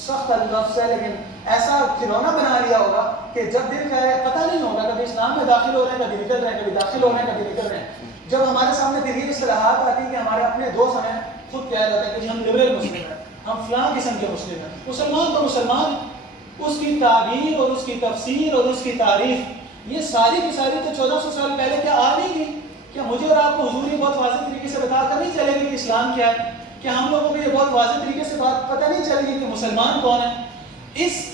سخت لفظ ہے لیکن ایسا کھلونا بنا لیا ہوگا کہ جب دل کرے پتہ نہیں ہوگا کبھی اسلام میں داخل ہو رہے ہیں کبھی نکل رہے ہیں کبھی داخل ہو رہے ہیں کبھی نکل رہے ہیں. جب ہمارے سامنے تحریر اصطلاحات آتی ہیں کہ ہمارے اپنے دوست ہمیں خود کہہ جاتے ہیں کہ جی ہم لبرل مسلم ہیں, ہم فلاں قسم کے مسلم ہیں. مسلمان تو مسلمان, اس کی تعبیر اور اس کی تفسیر اور اس کی تعریف یہ ساری کی ساری تو 1400 سال پہلے کیا آ نہیں گئی؟ کیا مجھے اور آپ کو حضور بہت واضح طریقے سے بتا کر نہیں چلے گی کہ اسلام کیا ہے؟ کیا ہم لوگوں کو یہ بہت واضح طریقے سے بات پتہ نہیں چلے گی کہ مسلمان کون ہے؟ اس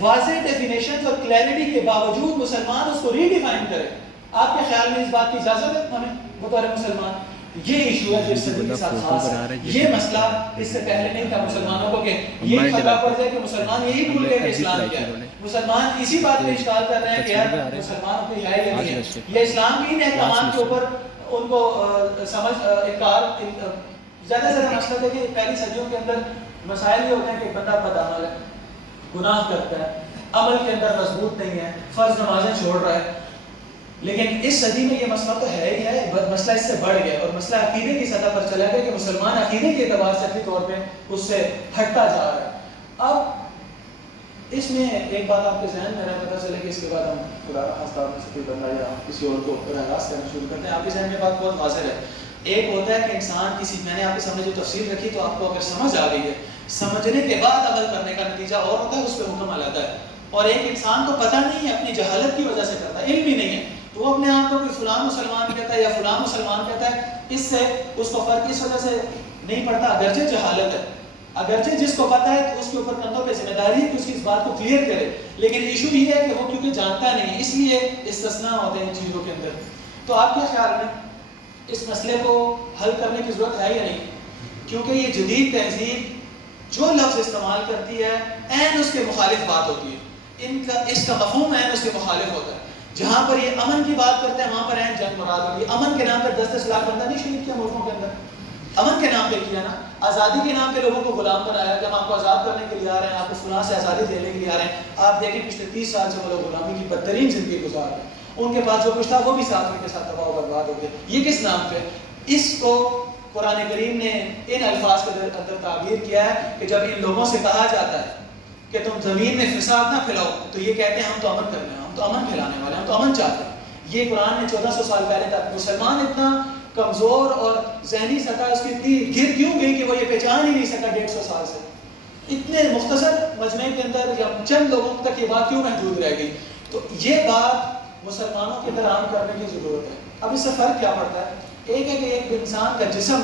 واضح ڈیفینیشن اور کلیئرٹی کے باوجود مسلمان اس کو ریڈیفائن کرے. آپ کے خیال میں اس بات کی اجازت ہے ہمیں بطور مسلمان؟ یہ ایشو ہے جو اس صدی کے ساتھ خاص ہے. یہ مسئلہ اس سے پہلے نہیں تھا مسلمانوں کو کہ یہ خطا پڑ جائے کہ مسلمان یہی بھول گئے کہ اسلام کیا ہے. مسلمان اسی بات پہ اشکال کر رہے ہیں کہ یار مسلمان کوئی ہے یا نہیں ہے, یا اسلام کی ان احکامات کے اوپر ان کو سمجھ انکار. زیادہ سے زیادہ مسئلہ ہے کہ پہلی صدیوں کے اندر مسائل یہ ہوتے ہیں کہ بندہ بدعمل ہے, گناہ کرتا ہے, عمل کے اندر مضبوط نہیں ہے, فرض نمازیں چھوڑ رہا ہے. لیکن اس صدی میں یہ مسئلہ تو ہے ہی ہے, مسئلہ اس سے بڑھ گیا اور مسئلہ عقیدے کی سطح پر چلا گیا کہ مسلمان عقیدے کے اعتبار سے اپنی طور پہ اس سے ہٹتا جا رہا ہے. اب اس میں ایک بات آپ کے ذہن میں پتہ چلے کہ اس کے بعد ہم خدا خاص طور سے کوئی بندہ یا کسی اور کو راست کرنا شروع کرتے ہیں. آپ کے ذہن میں بات بہت واضح ہے. ایک ہوتا ہے کہ انسان کسی, میں نے آپ کے سامنے جو تفسیر رکھی تو آپ کو اگر سمجھ آ گئی ہے, سمجھنے کے بعد عمل کرنے کا نتیجہ اور ہوتا ہے, اس پہ حکم علیحدہ ہے. اور ایک انسان کو پتہ نہیں ہے, اپنی جہالت کی وجہ سے کرتا ہے, علم ہی نہیں ہے, تو وہ اپنے آپ کو کوئی فلاں مسلمان کہتا ہے یا فلاں مسلمان کہتا ہے. اس سے اس کو فرق اس وجہ سے نہیں پڑتا, اگرچہ جہالت ہے, اگرچہ جس کو پتہ ہے تو اس کے اوپر کندھوں پہ ذمہ داری ہے کہ اس کی اس بات کو کلیئر کرے. لیکن ایشو یہ ہے کہ وہ کیونکہ جانتا نہیں ہے, اس لیے استثناء ہوتے ہیں ان چیزوں کے اندر. تو آپ کے خیال میں اس مسئلے کو حل کرنے کی ضرورت ہے یا نہیں؟ کیونکہ یہ جدید تہذیب جو لفظ استعمال کرتی ہے عین اس کے مخالف بات ہوتی ہے. اس کا مفہوم عین اس کے مخالف ہوتا ہے. جہاں پر یہ امن کی بات کرتے ہیں وہاں پر عین جنگ مراد ہوتی ہے. امن کے نام پر 10-10 لاکھ بندہ نہیں شہید کیا ملکوں کے اندر, امن کے نام پہ کیا نا. آزادی کے نام پہ لوگوں کو غلام بنایا کہ ہم آپ کو آزاد کرنے کے لیے آ رہے ہیں, آپ کو فلاں سے آزادی دینے کے لیے آ رہے ہیں. آپ دیکھیں پچھلے 30 سال سے وہ لوگ غلامی کی بدترین زندگی گزار رہے ہیں. ان کے پاس جو کچھ تھا وہ بھی ساتھ میں کے ساتھ تباہ و برباد ہو گیا. یہ کس نام پہ؟ اس کو قرآن کریم نے ان الفاظ کے اندر تعبیر کیا ہے کہ جب ان لوگوں سے کہا جاتا ہے کہ تم زمین میں فساد نہ پھیلاؤ, تو یہ کہتے ہیں ہم تو امن کرنے ہیں, ہم تو امن پھیلانے والے ہیں, ہم تو امن چاہتے ہیں. یہ قرآن نے 1400 سال پہلے تک. مسلمان اتنا کمزور اور ذہنی سطح اس کی اتنی گر کیوں گئی کہ وہ یہ پہچان ہی نہیں سکا 150 سال سے. اتنے مختصر مجمع کے اندر یا چند لوگوں تک یہ بات کیوں محدود رہ گئی؟ تو یہ بات مسلمانوں کے اندر عام کرنے کی ضرورت ہے. اب اس سے فرق کیا پڑتا ہے؟ ایک ہے کہ ایک انسان کا جسم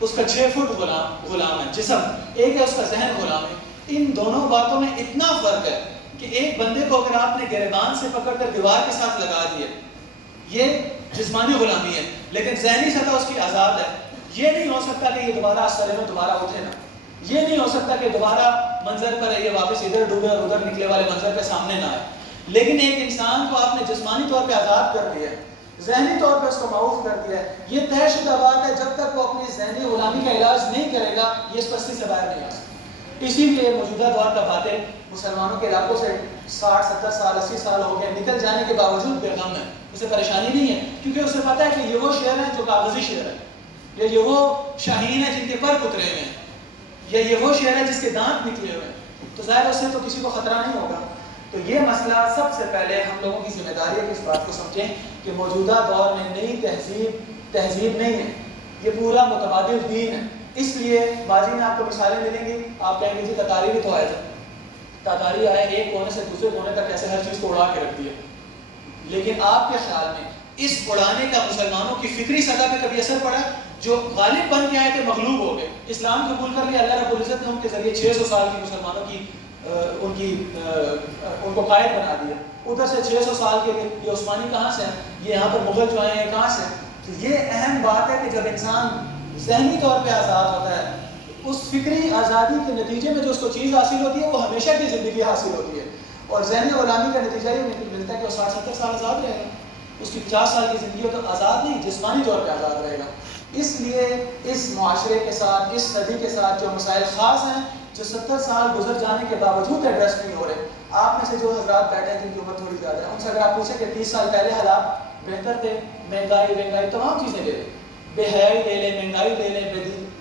اس کا 6 فٹ غلام ہے جسم, ایک ہے اس کا ذہن غلام ہے. ان دونوں باتوں میں اتنا فرق ہے کہ ایک بندے کو اگر آپ نے گریبان سے پکڑ کر دیوار کے ساتھ لگا دیا, یہ جسمانی غلامی ہے, لیکن ذہنی سطح اس کی آزاد ہے. یہ نہیں ہو سکتا کہ یہ دوبارہ سرے میں دوبارہ اٹھے نا, یہ نہیں ہو سکتا کہ دوبارہ منظر پر یہ واپس ادھر ڈوبے اور ادھر نکلے والے منظر پہ سامنے نہ آئے. لیکن ایک انسان کو آپ نے جسمانی طور پہ آزاد کر دیا ہے, ذہنی طور پہ اس کو معاف کر دیا ہے. یہ طے شدہ بات ہے, جب تک وہ اپنی ذہنی غلامی کا علاج نہیں کرے گا یہ اس پستی سے باہر نہیں آ سکتا. اسی لیے موجودہ دور کا باطل مسلمانوں کے علاقوں سے 60-70 سال 80 سال ہو گئے, نکل جانے کے باوجود بے غم ہے, اسے پریشانی نہیں ہے, کیونکہ اسے پتہ ہے کہ یہ وہ شعر ہیں جو کاغذی شعر ہے, یا یہ وہ شاہین ہے جن کے پر اترے ہوئے ہیں, یا یہ وہ شعر ہے جس کے دانت نکلے ہوئے ہیں. تو ظاہر اس سے تو کسی کو خطرہ نہیں ہوگا. تو یہ مسئلہ سب سے پہلے ہم لوگوں کی ذمہ داری ہے کہ اس بات کو سمجھیں کہ موجودہ دور میں نئی تہذیب نہیں ہے, یہ پورا متبادل دین ہے. اس لیے باجی میں آپ کو مثالیں ملیں گی, آپ کہیں گے جی تتاری بھی تو آئے تھے, تتاری آئے ایک کونے سے دوسرے کونے تک ایسے ہر چیز کو اڑا کے رکھ دیا. لیکن آپ کے خیال میں اس اڑانے کا مسلمانوں کی فکری سطح پہ کبھی اثر پڑا؟ جو غالب بن کے آئے تھے مغلوب ہو گئے, اسلام قبول کر لیا, اللہ رب العزت نے ان کے ذریعے 600 سال کی مسلمانوں کی ان کو قائد بنا دیا. ادھر سے 600 سال کے لیے یہ عثمانی کہاں سے ہیں, یہ یہاں پر مغل جو آئے ہیں کہاں سے ہیں. تو یہ اہم بات ہے کہ جب انسان ذہنی طور پہ آزاد ہوتا ہے, اس فکری آزادی کے نتیجے میں جو اس کو چیز حاصل ہوتی ہے وہ ہمیشہ کی زندگی حاصل ہوتی ہے. اور ذہنی غلامی کا نتیجہ یہ ملتا ہے کہ وہ 60-70 سال آزاد رہے گا, اس کی 50 سال کی زندگی ہو تو آزاد نہیں, جسمانی طور پہ آزاد رہے گا. اس لیے اس معاشرے کے ساتھ, اس صدی کے ساتھ جو مسائل خاص ہیں, جو 70 سال گزر جانے کے باوجود ایڈریس نہیں ہو رہے, آپ میں سے جو حضرات بیٹھے ہیں جن کی عمر تھوڑی زیادہ ہے, ان سے اگر آپ پوچھیں کہ 30 سال پہلے حالات بہتر تھے, مہنگائی تمام چیزیں لے لیں, بے حیائی لے لیں, مہنگائی لے لیں,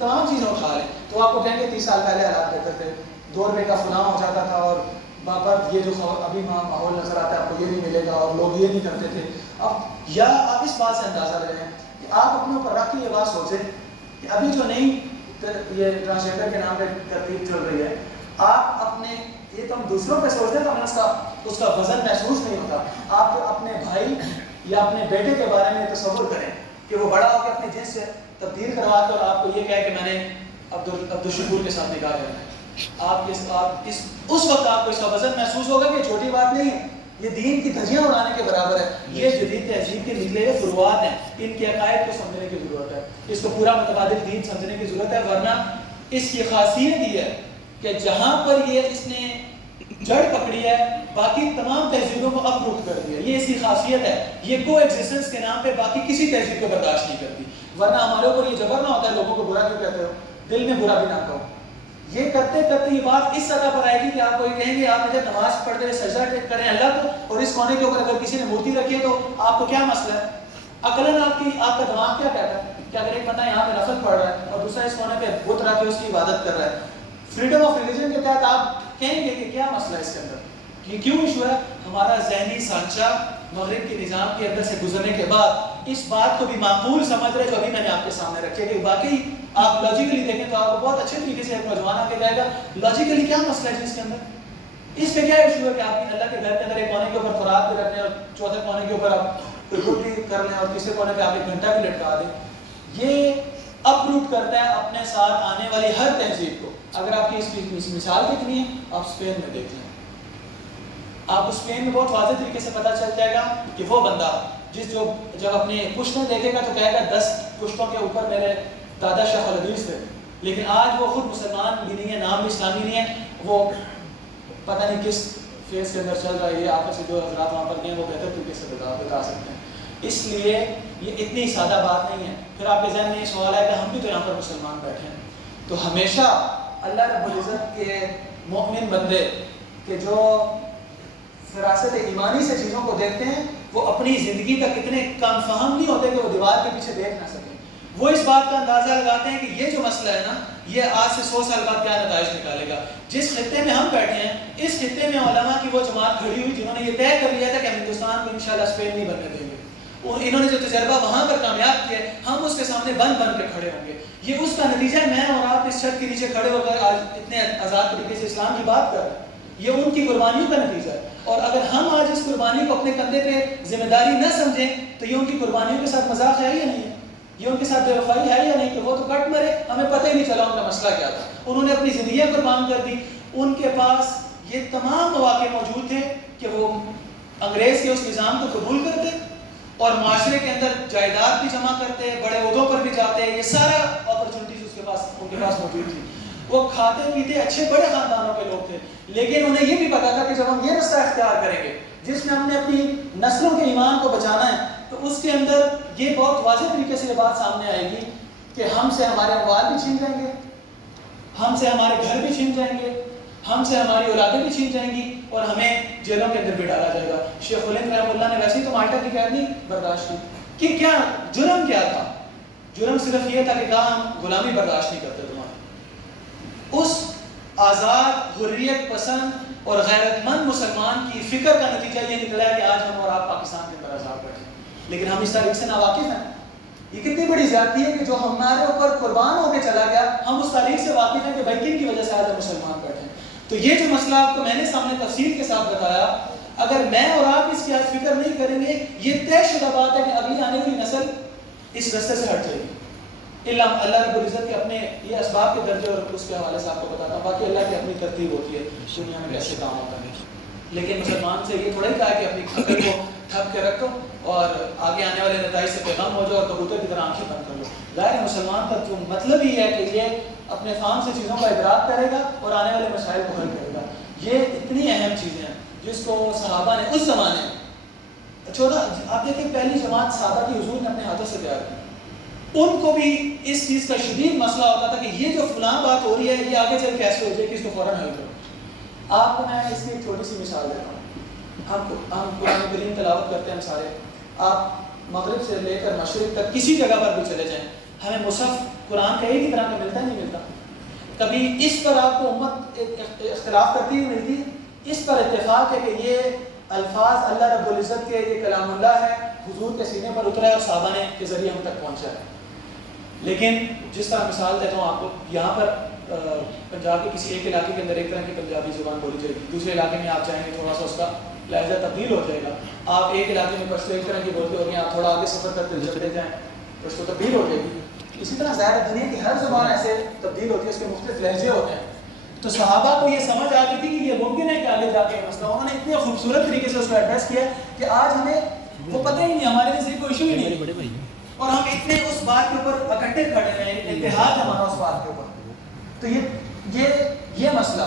تمام چیزوں کا حال ہے. تو آپ کو کہیں گے 30 سال پہلے حالات بہتر تھے, 2 روپے کا فلاں ہو جاتا تھا, اور باپر یہ جو ابھی ماحول نظر آتا ہے آپ کو یہ نہیں ملے گا, اور لوگ یہ نہیں کرتے تھے. اب یا آپ اس بات سے اندازہ لیں کہ آپ اپنے اوپر رکھ کے یہ بات سوچیں کہ ابھی جو نئی یہ ٹرانسجنڈر کے نام پہ ترتیب چل رہی ہے, آپ اپنے یہ تو ہم دوسروں پہ سوچتے ہیں تو ہمیں اس کا وزن محسوس نہیں ہوتا. آپ اپنے بھائی یا اپنے بیٹے کے بارے میں تصور کریں کہ وہ بڑا ہو کے اپنے جنس سے تبدیل کروا کر اور آپ کو یہ کہے کہ میں نے عبدالشکور کے ساتھ نکاح کرنا ہے. اس وقت آپ کو اس کا وزن محسوس ہوگا کہ چھوٹی بات نہیں ہے, یہ دین کی دھجیاں اڑانے کے برابر ہے. یہ جدید تہذیب کے نکلے ہوئے فروعات ہیں, ان کے عقائد کو سمجھنے کی ضرورت ہے, اس کو پورا متبادل دین سمجھنے کی ضرورت ہے. ورنہ اس کی خاصیت یہ ہے کہ جہاں پر یہ اس نے جڑ پکڑی ہے باقی تمام تہذیبوں کو اپروٹ کر دیا. یہ اس کی خاصیت ہے, یہ کو ایگزسٹنس کے نام پہ باقی کسی تہذیب کو برداشت نہیں کرتی. ورنہ ہمارے اوپر یہ جبر نہ ہوتا ہے لوگوں کو برا کیوں کہتے ہو, دل میں برا بھی نہ کہو. یہ کرتے کرتے یہ بات اس سطح پر آئے گی کہ آپ کو یہ کہیں گے آپ ادھر نماز پڑھتے ہوئے سجدہ کریں اللہ کو, اور اس کونے کے اوپر اگر کسی نے مورتی رکھی ہے تو آپ کو کیا مسئلہ ہے؟ عقلاً آپ کا دماغ کیا کہتا ہے کہ اگر ایک بندہ یہاں پہ نفل پڑھ رہا ہے اور دوسرا اس کونے پہ بت رکھ کے اس کی عبادت کر رہا ہے, فریڈم آف ریلیجن کے تحت آپ کہیں گے کہ کیا مسئلہ ہے اس کے اندر, یہ کیوں ایشو ہے؟ ہمارا ذہنی سانچہ مغرب کے نظام کے اندر سے گزرنے کے بعد اس بات کو بھی معقول سمجھ رہے جو ابھی میں نے آپ کے سامنے رکھے کہ واقعی آپ لاجیکلی دیکھیں تو آپ کو بہت اچھے طریقے سے ایک نوجوان آ کے جائے گا لاجیکلی کیا مسئلہ ہے اس کے اندر, اس پہ کیا ایشو ہے کہ آپ اللہ کے گھر کے اندر ایک کونے کے اوپر خوراک بھی رکھ لیں اور چوتھے کونے کے اوپر آپ کوئی روٹی کر لیں اور تیسرے کونے پہ آپ 1 گھنٹہ بھی لٹکا دیں. یہ اپروٹ کرتا ہے اپنے ساتھ آنے والی ہر تہذیب کو. اگر آپ کی اس مثال دیکھنی ہے آپ اسپین میں دیکھ لیں, آپ اسپین میں بہت واضح طریقے سے پتہ چل جائے گا کہ وہ بندہ جب اپنے پشتیں دیکھے گا تو کہے گا 10 پشتوں کے اوپر میرے دادا شاہ الحدیث تھے, لیکن آج وہ خود مسلمان بھی نہیں ہے, نام بھی اسلامی نہیں ہے, وہ پتہ نہیں کس فیز کے اندر چل رہا ہے. یہ آپ سے جو حضرات وہاں پر گئے وہ بہتر طریقے سے بتا سکتے ہیں. اس لیے یہ اتنی سادہ بات نہیں ہے. پھر آپ کے ذہن میں یہ سوال ہے کہ ہم بھی تو یہاں پر مسلمان بیٹھے ہیں, تو ہمیشہ اللہ رب العزت کے مومن بندے کہ جو فراست ایمانی سے چیزوں کو دیکھتے ہیں وہ اپنی زندگی کا کتنے کم فہم نہیں ہوتے کہ وہ دیوار کے پیچھے دیکھ نہ سکیں. وہ اس بات کا اندازہ لگاتے ہیں کہ یہ جو مسئلہ ہے نا یہ آج سے 100 سال بعد کیا نتائج نکالے گا. جس خطے میں ہم بیٹھے ہیں اس خطے میں علماء کی وہ جماعت کھڑی ہوئی جنہوں نے یہ طے کر لیا تھا کہ ہم ہندوستان کو انشاءاللہ اسپین نہیں بننے دیں گے. انہوں نے جو تجربہ وہاں پر کامیاب کیا ہم اس کے سامنے بن کے کھڑے ہوں گے. یہ اس کا نتیجہ ہے. میں اور آپ اس چھت کے نیچے کھڑے ہو کر آج اتنے آزاد طریقے سے اسلام کی بات کر رہے ہیں, یہ ان کی قربانیوں کا نتیجہ ہے. اور اگر ہم آج اس قربانی کو اپنے کندھے پہ ذمہ داری نہ سمجھیں تو یہ ان کی قربانیوں کے ساتھ مذاق ہے یا نہیں ہے, یہ ان کے ساتھ بے وفائی ہے یا نہیں کہ وہ تو کٹ مرے, ہمیں پتہ ہی نہیں چلا ان کا مسئلہ کیا تھا. انہوں نے اپنی زندگیاں قربان کر دی. ان کے پاس یہ تمام مواقع موجود تھے کہ وہ انگریز کے اس نظام کو قبول کرتے اور معاشرے کے اندر جائیداد بھی جمع کرتے, بڑے عہدوں پر بھی جاتے. یہ سارا اپرچونٹیز ان کے پاس موجود تھی. وہ کھاتے پیتے اچھے بڑے خاندانوں کے لوگ تھے, لیکن انہیں یہ بھی پتا تھا کہ جب ہم یہ رستہ اختیار کریں گے جس میں ہم نے اپنی نسلوں کے ایمان کو بچانا ہے تو اس کے اندر یہ بہت واضح طریقے سے یہ بات سامنے آئے گی کہ ہم سے ہمارے اموال بھی چھین جائیں گے, ہم سے ہمارے گھر بھی چھین جائیں گے, ہم سے ہماری اولادیں بھی چھین جائیں گی اور ہمیں جیلوں کے اندر بھی ڈالا جائے گا. شیخ الہند رحمہ اللہ نے ویسے ہی تو مالٹا کی قید نہیں برداشت کی کہ کیا جرم کیا تھا. جرم صرف یہ تھا کہ کہا ہم غلامی برداشت نہیں کرتے تمہاری. اس آزاد حریت پسند اور غیرت مند مسلمان کی فکر کا نتیجہ یہ نکلا ہے کہ آج ہم اور آپ پاکستان کے اندر آزاد بیٹھے ہیں, لیکن ہم اس تاریخ سے ناواقف ہیں. یہ کتنی بڑی زیادتی ہے کہ جو ہمارے اوپر قربان ہو کے چلا گیا ہم اس تاریخ سے واقف ہیں کہ بھائی کن کی وجہ سے آج ہم مسلمان بیٹھے ہیں. تو یہ جو مسئلہ آپ کو میں نے سامنے تفصیل کے ساتھ بتایا, اگر میں اور آپ اس کی آج فکر نہیں کریں گے یہ طے شدہ بات ہے کہ اگلی آنے والی نسل اس رستے سے ہٹ جائے گی. اللہ رب العزت کے اپنے یہ اسباب کے درجے اور اس کے حوالے سے آپ کو بتاتا ہوں. باقی اللہ کی اپنی ترتیب ہوتی ہے دنیا میں کیسے کام ہوتا ہے, لیکن مسلمان سے یہ تھوڑا ہی کہا کہ اپنی عقل کو ٹھپ کے رکھو اور آگے آنے والے نتائج سے پیغام ہو جاؤ اور کبوتر کی طرح آنکھیں بند کر لو. ظاہر مسلمان کا جو مطلب ہی ہے کہ یہ اپنے فام سے چیزوں کا ادراک کرے گا اور آنے والے مسائل کو حل کرے گا. یہ اتنی اہم چیزیں ہیں جس کو صحابہ نے اس زمانے آپ دیکھیں پہلی جماعت صحابہ کی حضور نے اپنے ہاتھوں سے تیار کی. ان کو بھی اس چیز کا شدید مسئلہ ہوتا تھا کہ یہ جو فلاں بات ہو رہی ہے یہ آگے چل کیسے ہو جائے کہ اس کو فوراً حل کرو. آپ کو میں اس کی ایک چھوٹی سی مثال دیتا ہوں. ہم قرآن کریم تلاوت کرتے ہیں ہم سارے, آپ مغرب سے لے کر مشرق تک کسی جگہ پر بھی چلے جائیں ہمیں مصحف قرآن کا ایک ہی طرح کا ملتا ہی نہیں ملتا. کبھی اس پر آپ کو امت اختلاف کرتی ہوئی ملتی ہے, اس پر اتفاق ہے کہ یہ الفاظ اللہ رب العزت کے, یہ کلام اللہ ہے, حضور کے سینے پر اترا ہے اور صحابہ نے کے ذریعے ہم تک پہنچا ہے. لیکن جس طرح مثال دیتا ہوں آپ کو, یہاں پر پنجاب کے کسی ایک علاقے کے اندر ایک طرح کی پنجابی زبان بولی جائے گی, دوسرے علاقے میں آپ چاہیں گے تھوڑا سا اس کا لہجہ تبدیل ہو جائے گا. آپ ایک علاقے میں پشتو ایک طرح کی بولتے ہو گے, آپ تھوڑا آگے سفر کرتے چلتے جائیں پشتو تبدیل ہو جائے گی. اسی طرح ظاہر دنیا کی ہر زبان ایسے تبدیل ہوتی ہے, اس کے مختلف لہجے ہوتے ہیں. تو صحابہ کو یہ سمجھ آ گئی تھی کہ یہ ممکن ہے کہ آگے جا کے مسئلہ, انہوں نے اتنے خوبصورت طریقے سے اس کو ایڈریس کیا کہ آج ہمیں وہ پتہ ہی نہیں, ہمارے لیے کوئی ایشو ہی نہیں, اور ہم اتنے اس بات کے اوپر اکٹھے کھڑے ہیں, اتحاد ہمارا اس بات کے اوپر. تو یہ مسئلہ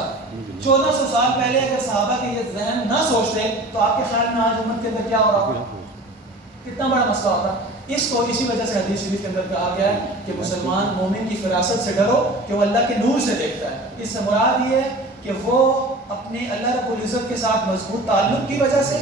1400 سال پہلے اگر صحابہ کے یہ ذہن نہ سوچتے تو آپ کے خیال میں آج امت کے اندر کیا ہو رہا ہوگا, کتنا بڑا مسئلہ ہوتا. اس کو اسی وجہ سے حدیث شریف کے اندر کہا گیا ہے کہ مسلمان مومن کی فراست سے ڈرو کہ وہ اللہ کے نور سے دیکھتا ہے. اس سے مراد یہ ہے کہ وہ اپنے اللہ رب العزت کے ساتھ مضبوط تعلق کی وجہ سے,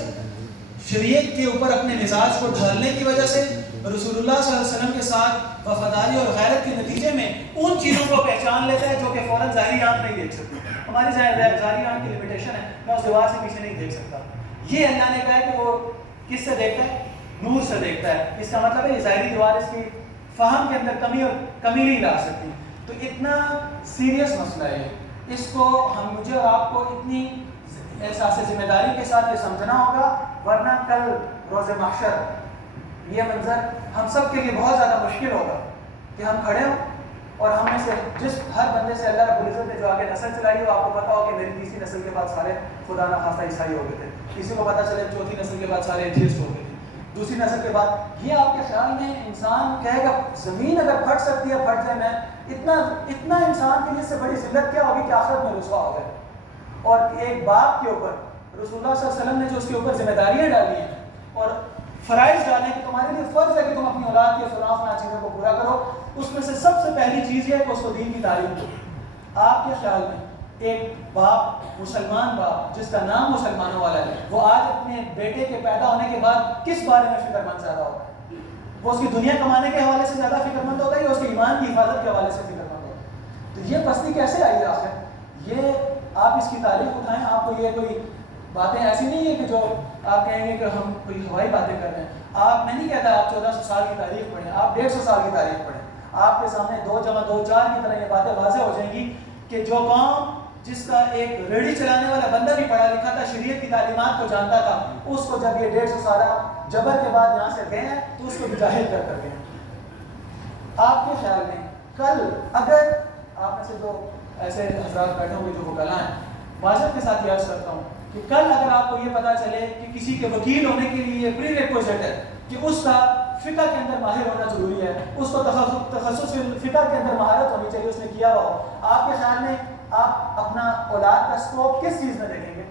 شریعت کے اوپر اپنے مزاج کو ڈھالنے کی وجہ سے, رسول اللہ صلی اللہ علیہ وسلم کے ساتھ وفاداری اور غیرت کے نتیجے میں ان چیزوں کو پہچان لیتا ہے جو کہ فوراً ظاہری آنکھ نہیں دیکھ سکتی. ہماری ظاہری آنکھ کی لمیٹیشن ہے, میں اس دیوار سے پیچھے نہیں دیکھ سکتا. یہ اللہ نے کہا ہے کہ وہ کس سے دیکھتا ہے, نور سے دیکھتا ہے. اس کا مطلب ہے یہ ظاہری دیوار اس کی فہم کے اندر کمی نہیں لا سکتی. تو اتنا سیریس مسئلہ ہے, اس کو مجھے اور آپ کو اتنی احساس ذمہ داری کے ساتھ یہ سمجھنا ہوگا, ورنہ کل روز محشر یہ منظر ہم سب کے لیے بہت زیادہ مشکل ہوگا کہ ہم کھڑے ہوں اور ہم میں سے جس ہر بندے سے اللہ رب العزت نے جو آگے نسل چلائی ہو, آپ کو پتا ہو کہ میری تیسری نسل کے بعد سارے خدا نخواستہ عیسائی ہو گئے تھے, کسی کو پتا چلے چوتھی نسل کے بعد سارے ایتھیسٹ ہو گئے تھے, دوسری نسل کے بعد. یہ آپ کے خیال میں انسان کہے گا زمین اگر پھٹ سکتی ہے پھٹ جائے, میں اتنا انسان کے لیے سے بڑی ذلت کیا ہوگی کہ آخرت میں رسوا ہو گئے. اور ایک باپ کے اوپر رسول اللہ صلی اللہ علیہ وسلم نے جو اس کے اوپر ذمہ داریاں ڈالی ہیں اور فرائض ڈالے کہ تمہارے لیے فرض ہے کہ تم اپنی اولاد کی فلاں چیزوں کو پورا کرو, اس میں سے سب سے پہلی چیز یہ ہے کہ اس کو دین کی تعلیم دو. آپ کے خیال میں ایک باپ, مسلمان باپ جس کا نام مسلمانوں والا ہے, وہ آج اپنے بیٹے کے پیدا ہونے کے بعد کس بارے میں فکر مند زیادہ ہوتا ہے؟ وہ اس کی دنیا کمانے کے حوالے سے زیادہ فکر مند ہوتا ہے یا اس کے ایمان کی حفاظت کے حوالے سے فکر مند ہوتا ہے؟ تو یہ پستی کیسے آئی آخر؟ یہ آپ اس کی تعریف اٹھائیں, آپ کو یہ کوئی باتیں ایسی نہیں ہے کہ جو آپ کہیں گے کہ ہم کوئی ہوائی باتیں کر رہے ہیں. آپ, میں نہیں کہتا آپ 1400 سال کی تاریخ پڑھیں, آپ 150 سال کی تاریخ پڑھیں, آپ کے سامنے 2 + 2 = 4 کی طرح یہ باتیں واضح ہو جائیں گی کہ جو قوم جس کا ایک ریڑھی چلانے والا بندہ بھی پڑھا لکھا تھا, شریعت کی تعلیمات کو جانتا تھا, اس کو جب یہ 150 سالہ جبر کے بعد یہاں سے گئے ہیں تو اس کو بھی جاہل کر گئے ہیں. آپ کے خیال میں کل اگر آپ میں سے جو ایسے حضرات بیٹھے ہوں گے جو وکلاء ہیں, معذرت کے ساتھ یہ عرض کرتا ہوں کہ کل اگر آپ کو یہ پتا چلے کہ کسی کے وکیل ہونے کے لیے یہ پری ریکوزٹ ہے کہ اس کا فقہ کے اندر ماہر ہونا ضروری ہے, اس کو تخصص فقہ کے اندر مہارت ہونی چاہیے, اس نے کیا ہوا ہو, آپ کے خیال میں آپ اپنا اولاد کا اسکوپ کس چیز میں دیکھیں گے؟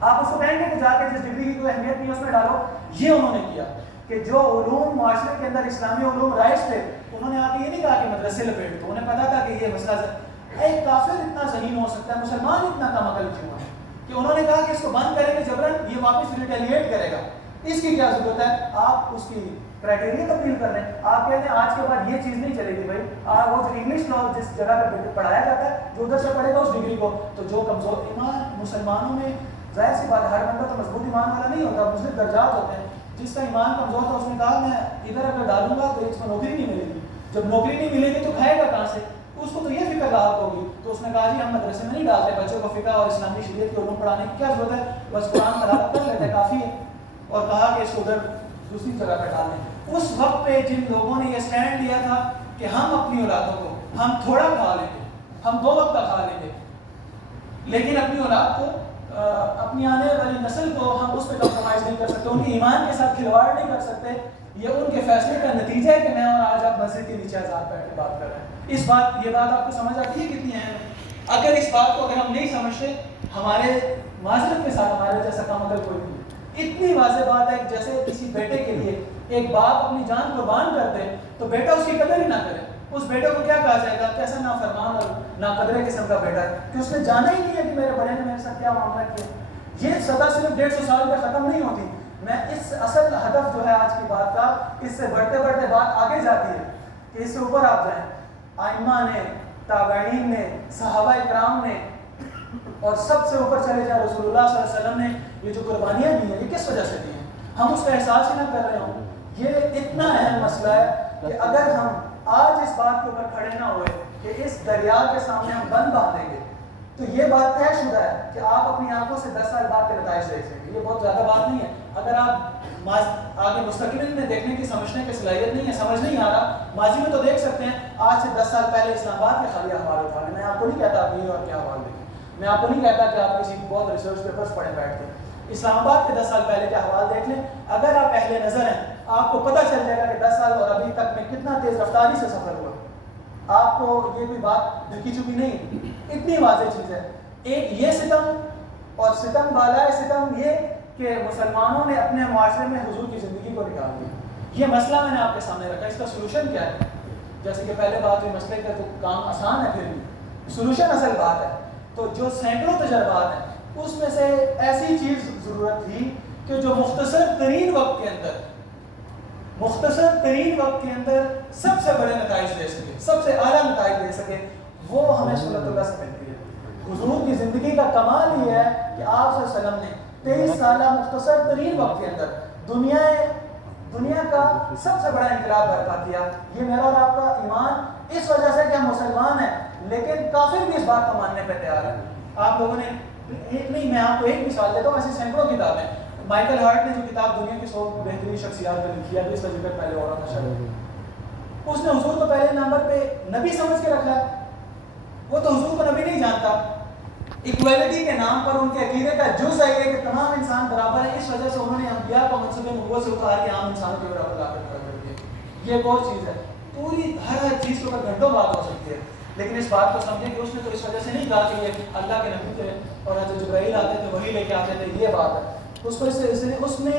آپ اس کو کہیں گے کہ جا کے جس ڈگری کی کوئی اہمیت نہیں ہے اس میں ڈالو. یہ انہوں نے کیا کہ جو علوم معاشرے کے اندر اسلامی علوم رائج تھے, انہوں نے آ کے یہ نہیں کہا کہ مدرسے لپیٹ دو, انہیں پتا تھا کہ یہ مسئلہ ایک کافر اتنا ذہین ہو سکتا ہے, مسلمان اتنا کم عقل کیوں ہے کہ انہوں نے کہا کہ اس کو بند کریں گے جبرن, یہ واپس ریٹیلیٹ کرے گا, اس کی کیا ضرورت ہے؟ آپ اس کی کرائٹیریا تبدیل کر رہے ہیں. آپ کہتے ہیں آج کے بعد یہ چیز نہیں چلے گی بھائی, وہ جو انگلش لا جس جگہ پہ پڑھایا جاتا ہے جو ادھر سے پڑھے گا اس ڈگری کو, تو جو کمزور ایمان مسلمانوں میں ظاہر سی بات ہے ہر بندہ تو مضبوط ایمان والا نہیں ہوتا, مختلف درجات ہوتے ہیں. جس کا ایمان کمزور تھا اس نے کہا میں ادھر اگر ڈالوں گا تو اس کو نوکری نہیں ملے گی, جب نوکری نہیں ملے گی تو کھائے گا کہاں سے, اس کو تو یہ فکر لاحق ہوگی. تو اس نے کہا جی ہم مدرسے میں نہیں ڈالتے بچوں کو فقہ اور اسلامی شریعت کے علوم پڑھانے کی کیا ضرورت ہے, بس قرآن تلاوت کر لیتے کافی ہے, اور کہا کہ اس کو ادھر دوسری جگہ پہ ڈال دیں. اس وقت پہ جن لوگوں نے یہ سٹینڈ لیا تھا کہ ہم اپنی اولادوں کو ہم تھوڑا کھا لیں گے, ہم 2 وقت کا کھا لیں گے, لیکن اپنی اولاد کو اپنی آنے والی نسل کو ہم اس پہ کمپرومائز نہیں کر سکتے, ان کے ایمان کے ساتھ کھلواڑ نہیں کر سکتے, یہ ان کے فیصلے کا نتیجہ ہے کہ میں اور آج آپ مسجد کے نیچے آزاد بیٹھ کے بات کر رہے ہیں. یہ بات آپ کو سمجھ آتی ہے کتنی اہم ہے؟ اگر اس بات کو اگر ہم نہیں سمجھتے, ہمارے معذرت کے ساتھ ہمارے جیسا کام اگر کوئی نہیں, اتنی واضح بات ہے جیسے کسی بیٹے کے لیے ایک باپ اپنی جان قربان کر دے تو بیٹا اس کی قدر ہی نہ کرے, اس بیٹے کو کیا کہا جائے گا, کیسا نافرمان اور ناقدرے قسم کا بیٹا ہے کہ اس نے جانا ہی نہیں ہے کہ میرے بڑے نے میرے ساتھ کیا معاملہ کیا. یہ سزا صرف 150 سال پہ ختم نہیں ہوتی. میں اس اصل ہدف جو ہے آج کی بات کا, اس سے بڑھتے بڑھتے بات آگے جاتی ہے کہ اس سے اوپر آپ جائیں. آئمہ نے، تابعین نے، صحابہ کرام نے، اور سب سے اوپر چلے جائیں رسول اللہ صلی اللہ علیہ وسلم نے یہ جو قربانیاں دی ہیں یہ کس وجہ سے دی ہیں؟ ہم اس کا احساس ہی نہ کر رہے ہوں۔ یہ اتنا اہم مسئلہ ہے کہ اگر ہم آج اس بات کے اوپر کھڑے نہ ہوئے کہ اس دریا کے سامنے ہم بند باندھیں گے تو یہ بات طے شدہ ہے کہ آپ اپنی آنکھوں سے 10 سال بعد کے نتائج دیکھ سکیں گے۔ یہ بہت زیادہ بات نہیں ہے۔ اگر آپ آگے مستقبل میں دیکھنے کی سمجھنے کی صلاحیت نہیں ہے، سمجھ نہیں آ رہا، ماضی میں تو دیکھ سکتے ہیں۔ آج سے 10 سال پہلے اسلام آباد کے خالی احوال اٹھا لیں، میں آپ کو نہیں کہتا آپ نیو یارک کے احوال دیکھیں، میں آپ کو نہیں کہتا کہ آپ کسی بہت ریسرچ پیپرز پڑھیں بیٹھ کے، اسلام آباد کے 10 سال پہلے کے احوال دیکھ لیں۔ اگر آپ اہل نظر ہیں آپ کو پتہ چل جائے گا کہ 10 سال اور ابھی تک میں کتنا تیز رفتاری سے سفر ہوا۔ آپ کو یہ کوئی بات ڈھکی چکی نہیں، اتنی واضح چیز ہے۔ ایک یہ ستم، اور ستم بالائے ستم یہ کہ مسلمانوں نے اپنے معاشرے میں حضور کی زندگی کو نکال دیا۔ یہ مسئلہ میں نے آپ کے سامنے رکھا، اس کا سولوشن کیا ہے؟ جیسے کہ پہلے بات ہوئی مسئلے کا تو کام آسان ہے، پھر بھی سولوشن اصل بات ہے۔ تو جو سینکڑوں تجربات ہیں اس میں سے ایسی چیز ضرورت تھی کہ جو مختصر ترین وقت کے اندر سب سے بڑے نتائج دے سکے، سب سے اعلیٰ نتائج دے سکے، وہ ہمیں سنت اللہ سے ملتی ہے۔ حضور کی زندگی کا کمال یہ ہے کہ آپ صلی اللہ علیہ وسلم نے 23 سالہ مختصر ترین وقت کے اندر دنیا کا سب سے بڑا انقلاب برپا کیا۔ یہ میرا اور آپ کا ایمان اس وجہ سے کہ ہم مسلمان ہیں، لیکن کافر بھی اس بات کو ماننے پہ تیار ہے۔ آپ لوگوں نے ایک نہیں، میں آپ کو ایک مثال دیتا ہوں، ایسی سینکڑوں کتابیں۔ مائیکل ہارٹ نے جو کتاب دنیا کی 100 بہترین شخصیات میں لکھی ہے، اس کا ذکر پہلے ہو رہا تھا شاید، اس نے حضور کو پہلے نمبر پہ نبی سمجھ کے رکھا ہے۔ وہ تو حضور کو نبی نہیں جانتا۔ ایکویلٹی کے نام پر ان کے عقیدے کا جز ہے یہ کہ تمام انسان برابر ہیں، اس وجہ سے انہوں نے انبیاء کو منصب نبوت سے اتار کے عام انسانوں کے برابر لا کر کھڑا کر دیا۔ یہ ایک اور چیز ہے، پوری ہر چیز کے اوپر گھنٹوں بات ہو سکتی ہے، لیکن اس بات کو سمجھیں کہ اس نے تو اس وجہ سے نہیں کہا کہ یہ اللہ کے نبی تھے اور حضرت جبرائیل آتے تھے وہی لے کے آتے تھے، یہ بات ہے۔ اس نے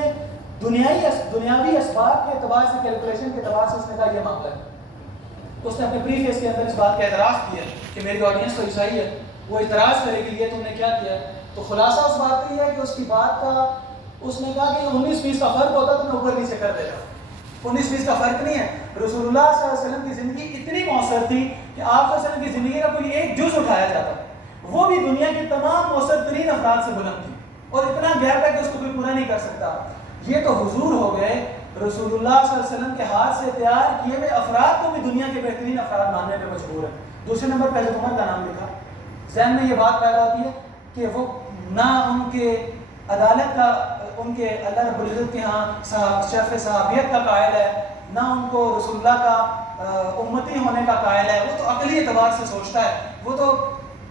دنیاوی اسباب کے اعتبار سے، کیلکولیشن کے اعتبار سے اس نے کہا یہ معاملہ ہے۔ اس نے اپنے پریفیس کے اندر اس بات کا اعتراض کیا کہ میری آڈینس تو عیسائی ہے، وہ اعتراض کرے گی یہ تم نے کیا کیا ہے۔ تو خلاصہ اس بات کا یہ ہے کہ اس کی بات کا، اس نے کہا کہ 19-20 کا فرق ہوتا تو میں اوپر نیچے کر دیتا۔ 19-20 کا فرق نہیں ہے۔ رسول اللہ صلی اللہ علیہ وسلم کی زندگی اتنی مؤثر تھی کہ آپ صلی اللہ علیہ وسلم کی زندگی کا کوئی ایک جز اٹھایا جاتا، وہ بھی دنیا کی تمام مؤثر ترین افراد سے بلند تھی، اور اتنا گیپ ہے کہ اس کو کوئی پورا نہیں کر سکتا۔ یہ تو حضور ہو گئے، رسول اللہ صلی اللہ علیہ وسلم کے ہاتھ سے تیار کیے ہوئے افراد کو بھی دنیا کے بہترین افراد ماننے پہ مجبور ہے۔ دوسرے نمبر پہ حضرت عمر کا نام لکھا، ذہن میں یہ بات پیدا ہوتی ہے کہ وہ نہ ان کے عدالت کا، ان کے اللہ رب العزت کے ہاں شرف صحابیت کا قائل ہے، نہ ان کو رسول اللہ کا امتی ہونے کا قائل ہے۔ وہ تو عقلی اعتبار سے سوچتا ہے، وہ تو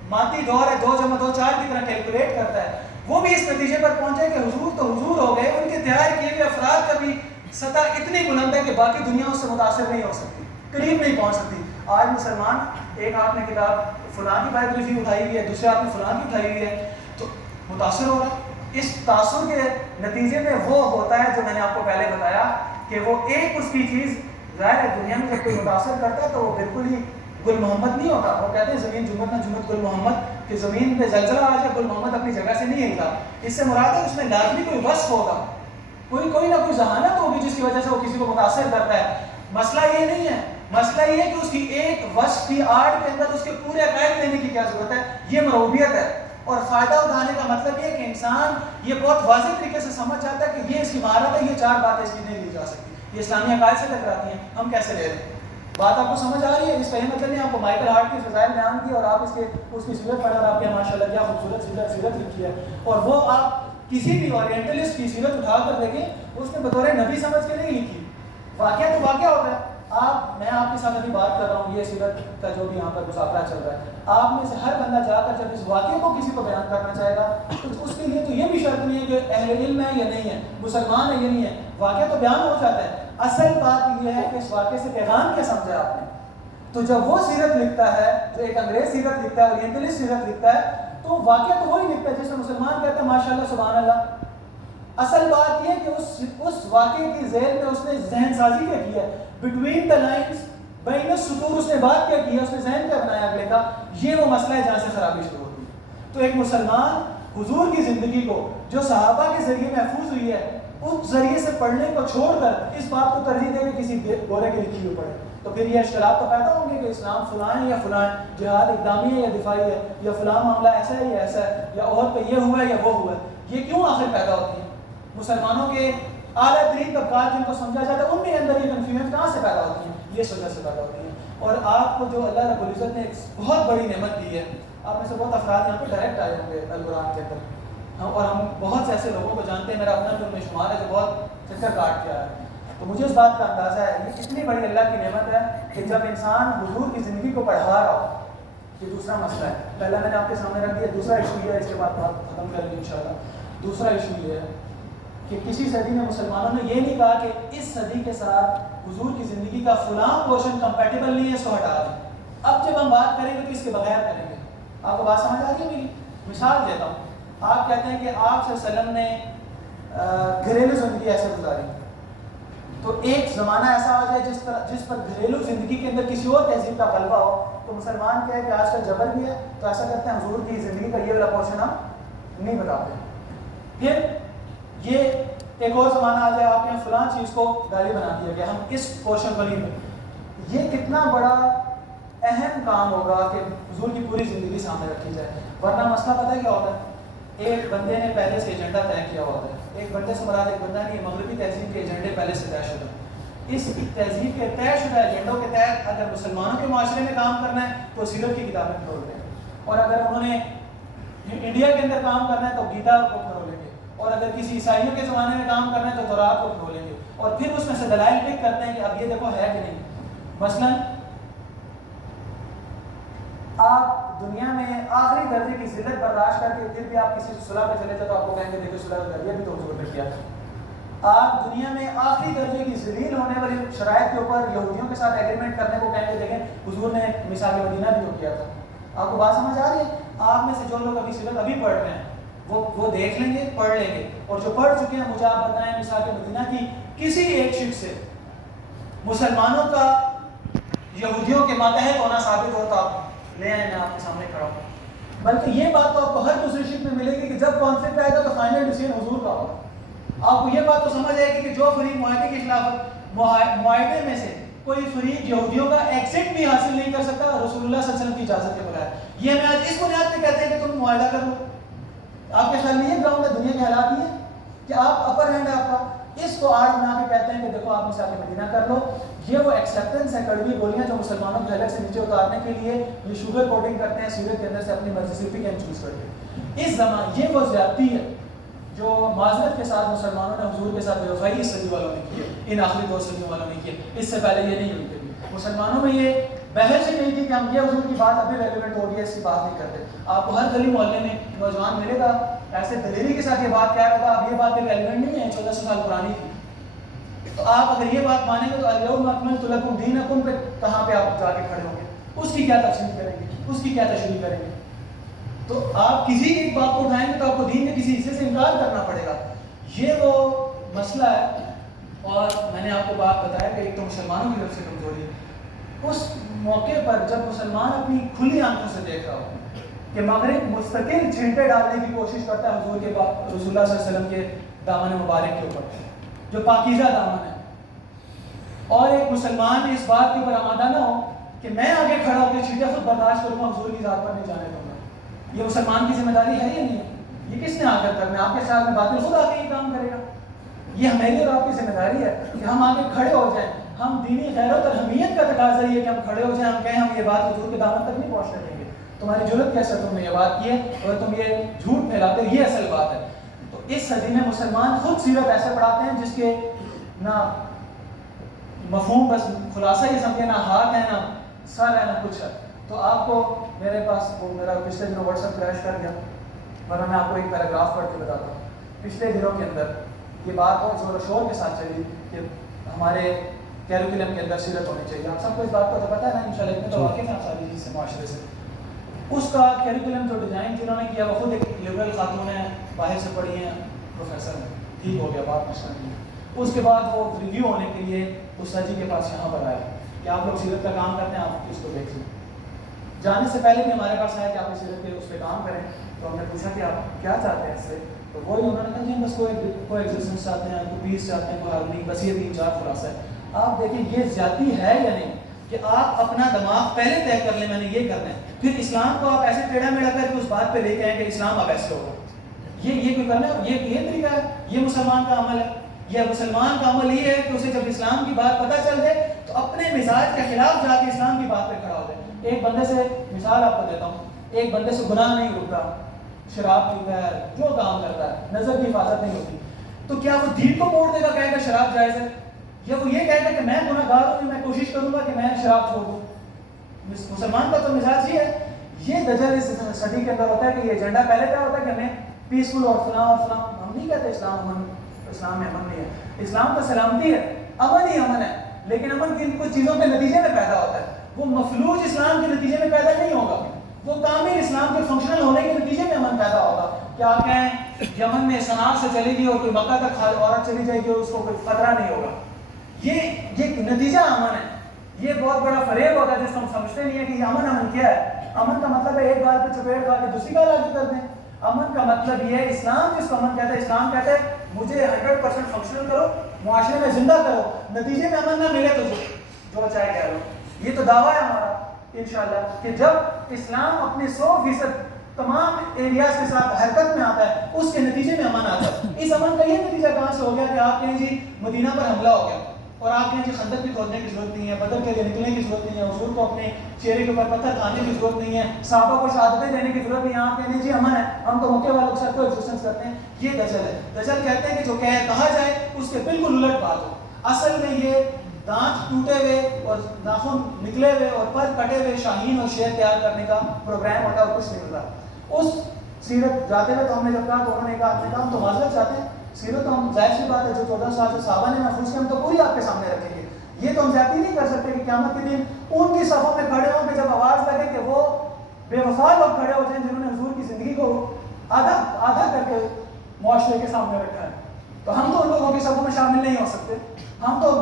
مادی دور ہے، 2 + 2 = 4 کی طرح کیلکولیٹ کرتا ہے۔ وہ بھی اس نتیجے پر پہنچے کہ حضور تو حضور ہو گئے، ان کے تیار کیے ہوئے افراد کا بھی سطح اتنی بلند ہے کہ باقی دنیا اس سے متاثر نہیں ہو سکتی، قریب نہیں پہنچ سکتی۔ آج مسلمان، ایک آپ نے کتاب فلاں کی بایوگرافی اٹھائی ہوئی ہے، دوسرے آپ نے فلاں کی اٹھائی ہوئی ہے، تو متاثر ہو رہا ہے۔ اس تاثر کے نتیجے میں وہ ہوتا ہے جو میں نے آپ کو پہلے بتایا کہ وہ ایک اس کی چیز، ظاہر ہے دنیا میں جب کوئی متاثر کرتا ہے تو وہ بالکل ہی گل محمد نہیں ہوتا۔ وہ کہتے ہیں زمین جمت نہ جمت گل محمد، کہ زمین پہ زلزلہ آ جائے گل محمد اپنی جگہ سے نہیں ہلتا۔ اس سے مراد ہے اس میں لازمی کوئی وصف ہوگا، کوئی نہ کوئی ذہانت ہوگی جس کی وجہ سے وہ کسی کو متاثر کرتا ہے۔ مسئلہ یہ نہیں ہے، مسئلہ یہ ہے کہ اس کی ایک وصف کی آڑ کے اندر اس کے پورے عقائد لینے کی کیا ضرورت ہے۔ یہ مرغوبیت ہے، اور فائدہ اٹھانے کا مطلب یہ ہے کہ انسان یہ بہت واضح طریقے سے سمجھ جاتا ہے کہ یہ اس کی مہارت ہے، یہ 4 باتیں اس کی نہیں لی جا سکتی، یہ اسلامی عقائد سے ٹکراتی ہیں، ہم کیسے لے رہے ہیں۔ بات آپ کو سمجھ آ رہی ہے؟ اس کا یہ مطلب نہیں آپ کو مائیکل ہارٹ کی فضائل بیان کی اور آپ اس کی سیرت پڑھ اور آپ کے ماشاء اللہ کیا خوبصورت سیرت لکھی ہے، اور وہ آپ کسی بھی اورینٹلسٹ کی سیرت اٹھا کر دیکھیں، اس نے بطور نبی سمجھ کے نہیں لکھی، واقعہ تو واقعہ ہوتا ہے۔ میں آپ کے ساتھ ابھی بات کر رہا ہوں، یہ سیرت کا جو بھی یہاں پر مذاکرہ چل رہا ہے، آپ میں سے ہر بندہ جا کر جب اس واقعے کو کسی کو بیان کرنا چاہے گا تو اس کے لیے تو یہ بھی شرط نہیں ہے کہ اہل علم ہے یا نہیں ہے، مسلمان ہے یا نہیں ہے، واقعہ تو بیان ہو جاتا ہے۔ اصل بات یہ ہے کہ اس واقعے سے پیغام کیا سمجھا آپ نے۔ تو جب وہ سیرت لکھتا ہے، جو ایک انگریز سیرت لکھتا ہے، اورینٹلسٹ سیرت لکھتا ہے، تو واقعہ تو وہی لکھتا ہے جس میں مسلمان کہتے ہیں ماشاءاللہ سبحان اللہ۔ اصل بات یہ کہ اس واقعے کی ذیل میں اس نے ذہن سازی کیا کی ہے، بٹوین دا لائنز، بین السطور اس نے بات کیا کی ہے، اس نے ذہن کیا بنایا اگلے کا، یہ وہ مسئلہ ہے جہاں سے خرابی شروع ہوتی ہے۔ تو ایک مسلمان حضور کی زندگی کو جو صحابہ کے ذریعے محفوظ ہوئی ہے، اس ذریعے سے پڑھنے کو چھوڑ کر اس بات کو ترجیح دے کہ کسی گورے کی لکھی ہوئی پڑھے، تو پھر یہ اشکالات تو پیدا ہوں گے کہ اسلام فلاں ہے یا فلاں ہے، جہاد اقدامی ہے یا دفاعی ہے، یا فلاں معاملہ ایسا ہے یا ایسا ہے، یا عہد پہ یہ ہوا ہے یا وہ ہوا ہے۔ یہ کیوں آخر پیدا ہوتی ہے؟ مسلمانوں کے اعلیٰ ترین طبقات جن کو سمجھا جاتا ہے ان کے اندر یہ کنفیوژن کہاں سے پیدا ہوتی ہیں؟ یہ وجہ سے پیدا ہوتی ہیں۔ اور آپ کو جو اللہ رب العزت نے ایک بہت بڑی نعمت دی ہے، آپ میں سے بہت افراد یہاں پہ ڈائریکٹ آئے ہوں گے القرآن کے اندر، اور ہم بہت سے ایسے لوگوں کو جانتے ہیں، میرا اپنا جو میں شمار ہے جو بہت چکر کاٹ کے آیا ہے، تو مجھے اس بات کا اندازہ ہے یہ کتنی بڑی اللہ کی نعمت ہے کہ جب انسان حضور کی زندگی کو پڑھا رہا ہو۔ یہ دوسرا مسئلہ ہے، پہلا میں نے آپ کے سامنے رکھ دیا، دوسرا ایشو یہ ہے، اس کے بعد بات ختم کریں گے انشاءاللہ۔ دوسرا ایشو یہ ہے کہ کسی صدی میں مسلمانوں نے یہ نہیں کہا کہ اس صدی کے ساتھ حضور کی زندگی کا فلاں پورشن کمپیٹیبل نہیں ہے، اس کو ہٹا دیں۔ اب جب ہم بات کریں گے تو اس کے بغیر کریں گے۔ آپ کو بات سمجھ آ رہی ہے میری؟ مثال دیتا ہوں، آپ کہتے ہیں کہ آپ صلی اللہ علیہ وسلم نے گھریلو زندگی ایسے گزاری، تو ایک زمانہ ایسا آ جائے جس پر گھریلو زندگی کے اندر کسی اور تہذیب کا غلبہ ہو، تو مسلمان کیا ہے کہ آج کل جبر بھی ہے، تو ایسا کرتے ہیں حضور کی زندگی کا یہ والا پورشن ہم نہیں بتاتے۔ پھر یہ ایک اور زمانہ آ جائے، آپ کے یہاں فلاں چیز کو گالی بنا دیا گیا، ہم اس پورشن کو نہیں بتاتے۔ یہ کتنا بڑا اہم کام ہوگا کہ حضور کی پوری زندگی سامنے رکھی جائے، ورنہ مسئلہ پتہ ہے کیا ہوتا ہے؟ ایک بندے نے پہلے سے ایجنڈا طے کیا ہوتا ہے، ایک بندے سے مراد ایک بندہ نہیں، مغربی تہذیب کے ایجنڈے پہلے سے طے شدہ۔ اس تہذیب کے طے شدہ ایجنڈوں کے تحت اگر مسلمانوں کے معاشرے میں کام کرنا ہے تو سیرت کی کتابیں کھولتے ہیں، اور اگر انہوں نے انڈیا کے اندر کام کرنا ہے تو گیتا کو کھولیں گے، اور اگر کسی عیسائیوں کے زمانے میں کام کرنا ہے تو تورات کو کھولیں گے، اور پھر اس میں سے دلائل پک کرتے ہیں کہ اب یہ دیکھو ہے کہ نہیں۔ مثلاً آپ دنیا میں آخری درجے کی ذلت برداشت کر کے پھر بھی آپ کسی صلح پہ چلے جائے تو آپ کو کہیں گے دیکھو صلح کا ذریعہ بھی تو حضور نے کیا تھا۔ آپ دنیا میں آخری درجے کی ذلیل ہونے والی شرائط کے اوپر یہودیوں کے ساتھ ایگریمنٹ کرنے کو کہیں گے دیکھیں حضور نے مثال مدینہ بھی کیا تھا۔ آپ کو بات سمجھ آ رہی ہے؟ آپ میں سے جو لوگ ابھی سیرت ابھی پڑھ رہے ہیں وہ دیکھ لیں گے، پڑھ لیں گے، اور جو پڑھ چکے ہیں مجھے آپ بتائیں مثال مدینہ کی کسی ایک شخص سے مسلمانوں کا یہودیوں کے ماتحت ہونا ثابت ہوتا لے آئے، میں آپ کے سامنے کھڑا ہوں۔ بلکہ یہ بات تو آپ کو ہر دوسری شک میں ملے گی کہ جب کانفلکٹ آئے گا تو فائنل ڈیسیژن حضور کا ہوگا۔ آپ کو یہ بات تو سمجھ آئے گی کہ جو فریق معاہدے کے خلاف معاہدے میں سے کوئی فریق یہودیوں کا ایکسٹ بھی حاصل نہیں کر سکتا رسول اللہ صلی اللہ علیہ وسلم کی اجازت کے بغیر۔ یہ میں آج اس بنیاد پہ کہتے ہیں کہ تم معاہدہ کر لو۔ آپ کے خیال میں یہ گراؤنڈ ہے دنیا کے حالات یہ کہ آپ اپر ہینڈ ہے آپ کا، اس کو آڑ بنا کے کہتے ہیں کہ دیکھو آپ مثال مدینہ کر لو۔ یہ وہ ایکسیپٹنس ہے، کڑوی گولیاں جو مسلمانوں کو حلق سے نیچے اتارنے کے لیے یہ شوگر کوٹنگ کرتے ہیں سیرت کے اندر سے اپنی مرضی سے پک اینڈ چوز کرتے ہیں۔ اس زمان یہ وہ زیادتی ہے جو معذرت کے ساتھ مسلمانوں نے حضور کے ساتھ بے وفائی اس صدی والوں نے کی ہے، ان آخری 2 صدیوں والوں نے کی ہے، اس سے پہلے یہ نہیں ہوئی کبھی۔ مسلمانوں میں یہ بحث ہی نہیں تھی کہ ہم یہ حضور کی بات ابھی ریلیونٹ ہو رہی ہے اس کی بات نہیں کرتے۔ آپ کو ہر گلی محلے میں نوجوان ملے گا ایسے دلیری کے ساتھ یہ بات کہہ رہا ہوگا اب یہ بات ریلیونٹ نہیں ہے، 1400 سال پرانی تھی۔ تو آپ اگر یہ بات مانیں گے تو الیوم اکملت لکم دینکم پہ کہاں پہ آپ جا کے کھڑے ہوں گے؟ اس کی کیا تفسیر کریں گے؟ اس کی کیا تشریح کریں گے؟ تو آپ کسی ایک بات کو اٹھائیں گے تو آپ کو دین کے کسی حصے سے انکار کرنا پڑے گا۔ یہ وہ مسئلہ ہے، اور میں نے آپ کو بات بتایا کہ ایک تو مسلمانوں کی طرف سے کمزوری ہے۔ اس موقع پر جب مسلمان اپنی کھلی آنکھوں سے دیکھ رہا ہو کہ مغرب مستقل چھینٹے ڈالنے کی کوشش کرتا ہے حضور کے رسول اللہ صلی اللہ علیہ وسلم کے دامن مبارک کے اوپر جو پاکیزہ دامن ہے، اور ایک مسلمان اس بات کے اوپر آمادہ نہ ہو کہ میں آگے کھڑا ہو کے چھینٹے خود برداشت کروں گا، حضور کی ذات پر نہیں جانے دوں گا۔ یہ مسلمان کی ذمہ داری ہے یا نہیں ہے؟ یہ کس نے آ کر کرنا ہے؟ آپ کے خیال میں باطل خود آ کے یہ کام کرے گا؟ یہ ہماری اور آپ کی ذمہ داری ہے کہ ہم آگے کھڑے ہو جائیں۔ ہم دینی غیرت اور حمیت کا تقاضا یہ ہے کہ ہم کھڑے ہو جائیں، ہم کہیں ہم یہ بات حضور کے دامن تک نہیں پہنچنے دیں گے۔ تمہاری جرت کیسے تم نے یہ بات کی ہے اور تم یہ جھوٹ پھیلاتے ہو؟ یہ اصل بات ہے۔ تو اس صدی میں مسلمان خود سیرت ایسے پڑھاتے ہیں جس کے نہ مفہوم بس خلاصہ یہ سمجھے، نہ ہاتھ ہے نہ سر ہے نہ کچھ ہے۔ تو آپ کو میرے پاس وہ میرا پچھلے دنوں واٹس ایپ کریش کر گیا، ورنہ میں آپ کو ایک پیراگراف پڑھ کے بتاتا ہوں۔ پچھلے دنوں کے اندر یہ بات بہت زور و شور کے ساتھ چلی کہ ہمارے کیریکولم کے اندر سیرت ہونی چاہیے۔ آپ سب کو اس بات کو تو پتہ ہے نا انشاءاللہ، اتنے تو واقف ہیں آپ ساری چیز سے معاشرے سے۔ اس کا کیریکولم جو ڈیزائن جنہوں نے کیا وہ خود ایک لبرل خاتون ہیں، باہر سے پڑھی ہیں، پروفیسر ہیں، ٹھیک ہو گیا بات مسئلہ نہیں ہے۔ اس کے بعد وہ ریویو ہونے کے لیے استاد جی کے پاس یہاں پر آئے کہ آپ لوگ سیرت کا کام کرتے ہیں، آپ اس کو دیکھ لیں۔ جانے سے پہلے بھی ہمارے پاس آیا کہ آپ اس سیرت کے اس پہ کام کریں، تو ہم نے پوچھا کہ آپ کیا چاہتے ہیں اس سے؟ تو وہی انہوں نے کہا جی بس کوئی ایگزسٹنس چاہتے ہیں، کوئی پیس چاہتے ہیں، کوئی ہارمونی، بس یہ 3-4 خلاصہ ہے۔ آپ دیکھیں یہ زیادتی ہے یا نہیں؟ کہ آپ اپنا دماغ پہلے طے کر لیں میں نے یہ کرنا ہے، پھر اسلام کو آپ ایسے ٹیڑھا میڑھا کر کے اس بات پہ لے کے آئیں کہ اسلام اب ایسے ہوگا. یہ کوئی کرنا ہے؟ یہ طریقہ ہے؟ یہ مسلمان کا عمل ہے؟ یہ مسلمان کا عمل یہ ہے کہ اسے جب اسلام کی بات پتہ چل جائے تو اپنے مزاج کے خلاف جا کے اسلام کی بات پہ کھڑا ہو جائے. ایک بندے سے مثال آپ کو دیتا ہوں، ایک بندے سے گناہ نہیں رکتا، شراب پیتا ہے، جو کام کرتا ہے، نظر کی حفاظت نہیں ہوتی، تو کیا وہ دین کو موڑ دے گا کہے گا شراب جائز ہے؟ یا وہ یہ کہے گا کہ میں گناہ گار ہوں، میں کوشش کروں گا کہ میں شراب چھوڑ دوں؟ مسلمان کا تو مزاج یہ ہے. یہ دجل اس صدی کے اندر ہوتا ہے کہ یہ ایجنڈا پہلے کیا ہوتا ہے کہ ہمیں پیسفل اور فلاں. ہم نہیں کہتے اسلام میں امن نہیں ہے. اسلام تو سلامتی ہے، امن ہی امن ہے، لیکن امن کن کچھ چیزوں کے نتیجے میں پیدا ہوتا ہے. وہ مفلوج اسلام کے نتیجے میں پیدا نہیں ہوگا، وہ کامل اسلام کے فنکشنل ہونے کے نتیجے میں امن پیدا ہوگا. کیا آپ کہیں یمن میں صنعاء سے چلی گئی اور کوئی مکہ تک عورت چلی جائے گی اور اس کو کوئی خطرہ نہیں ہوگا؟ یہ نتیجہ امن ہے. یہ بہت بڑا فریب ہوتا ہے جس کو ہم سمجھتے نہیں ہیں کہ یہ امن کیا ہے. امن کا مطلب ہے ایک بار پہ چپیٹ کھا کے دوسری بار آگے کر دیں. امن کا مطلب یہ ہے اسلام جس کو امن کہتا ہے، اسلام کہتا ہے مجھے 100% فنکشنل کرو، معاشرے میں زندہ کرو، نتیجے میں امن نہ ملے تو جو چاہے کہہ لو. یہ تو دعویٰ ہے ہمارا انشاءاللہ کہ جب اسلام اپنے 100% تمام ایریاز کے ساتھ حرکت میں آتا ہے اس کے نتیجے میں امن آتا ہے. اس امن کا یہ نتیجہ کہاں سے ہو گیا کہ آپ کہیں جی مدینہ پر حملہ ہو گیا اور آپ کہیں جی خندق بھی کھودنے کی ضرورت نہیں ہے، بدر کے لیے نکلنے کی ضرورت نہیں ہے، حضور کو اپنے چہرے کے اوپر پتھر کھانے کی ضرورت نہیں ہے، صحابہ کو شہادتیں دینے کی ضرورت نہیں ہے، آپ کہنے جی امن ہے، ہم تو مکے والوں کے ساتھ کوئی ایگزسٹنس کرتے ہیں. یہ دجل ہے. دجل کہتے ہیں کہ جو کہا جائے اس کے بالکل الٹ بات ہو. اصل میں یہ دانت ٹوٹے ہوئے اور ناخن نکلے ہوئے اور پر کٹے ہوئے شاہین اور شیر تیار کرنے کا پروگرام ہوتا ہے اور کچھ نہیں ہوتا. اس سیرت جاتے ہوئے تو ہم نے جب کہا تو انہوں نے کہا ہم تو معذرت چاہتے ہیں، سیرت تو ہم ظاہر سی بات ہے جو 14 سال سے صحابہ نے محفوظ کی ہم تو پوری آپ کے سامنے رکھیں گے. یہ تو ہم زیادتی نہیں کر سکتے کہ قیامت کے دن ان کی صفوں میں کھڑے ہوں کہ جب آواز لگے کہ وہ بے وفا لوگ کھڑے ہو جائیں جنہوں نے حضور کی زندگی کو آدھا کر کے معاشرے کے سامنے رکھا ہے. تو ہم تو ان لوگوں کی صفوں میں شامل نہیں ہو سکتے. ہم تو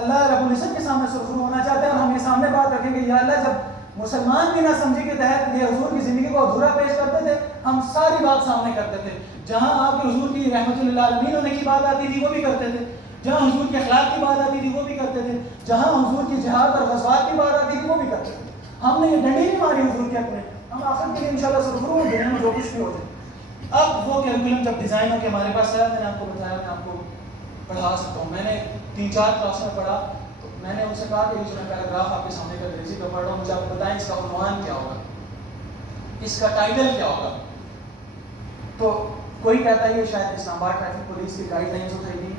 اللہ رب العزت کے سامنے سرخرو ہونا چاہتے ہیں اور ہم یہ سامنے بات رکھیں کہ یا اللہ جب مسلمان بھی نہ سمجھی کے تحت یہ حضور کی زندگی کو ادھورا پیش کرتے تھے ہم ساری بات سامنے کرتے تھے. جہاں آپ کے حضور کی رحمت اللہ عالمین ہونے کی بات آتی تھی وہ بھی کرتے تھے، جہاں حضور کے اخلاق کی بات آتی تھی وہ بھی کرتے تھے، جہاں حضور کی جہاد اور غزوات کی بات آتی تھی وہ بھی کرتے تھے. ہم نے یہ ڈنڈی نہیں ماری حضور کے اپنے. ہم آخر کے لیے انشاءاللہ سرخرو ہو دنیا میں جو کچھ بھی ہو جائے. اب وہ کیلکولم جب ڈیزائن ہو کے ہمارے پاس ہے، میں نے آپ کو بتایا میں آپ کو پڑھا سکتا ہوں. میں نے 3-4 کلاس میں پڑھا تو میں نے ان سے کہا کہ یہ جو میں پیراگراف آپ کے سامنے کا انگریزی کا پڑھ رہا ہوں مجھے آپ بتائیں اس کا عنوان کیا ہوگا، اس کا ٹائٹل کیا ہوگا. تو کوئی کہتا ہے یہ شاید اسلام آباد ٹریفک پولیس کی گائیڈ لائنز اٹھائی گئی،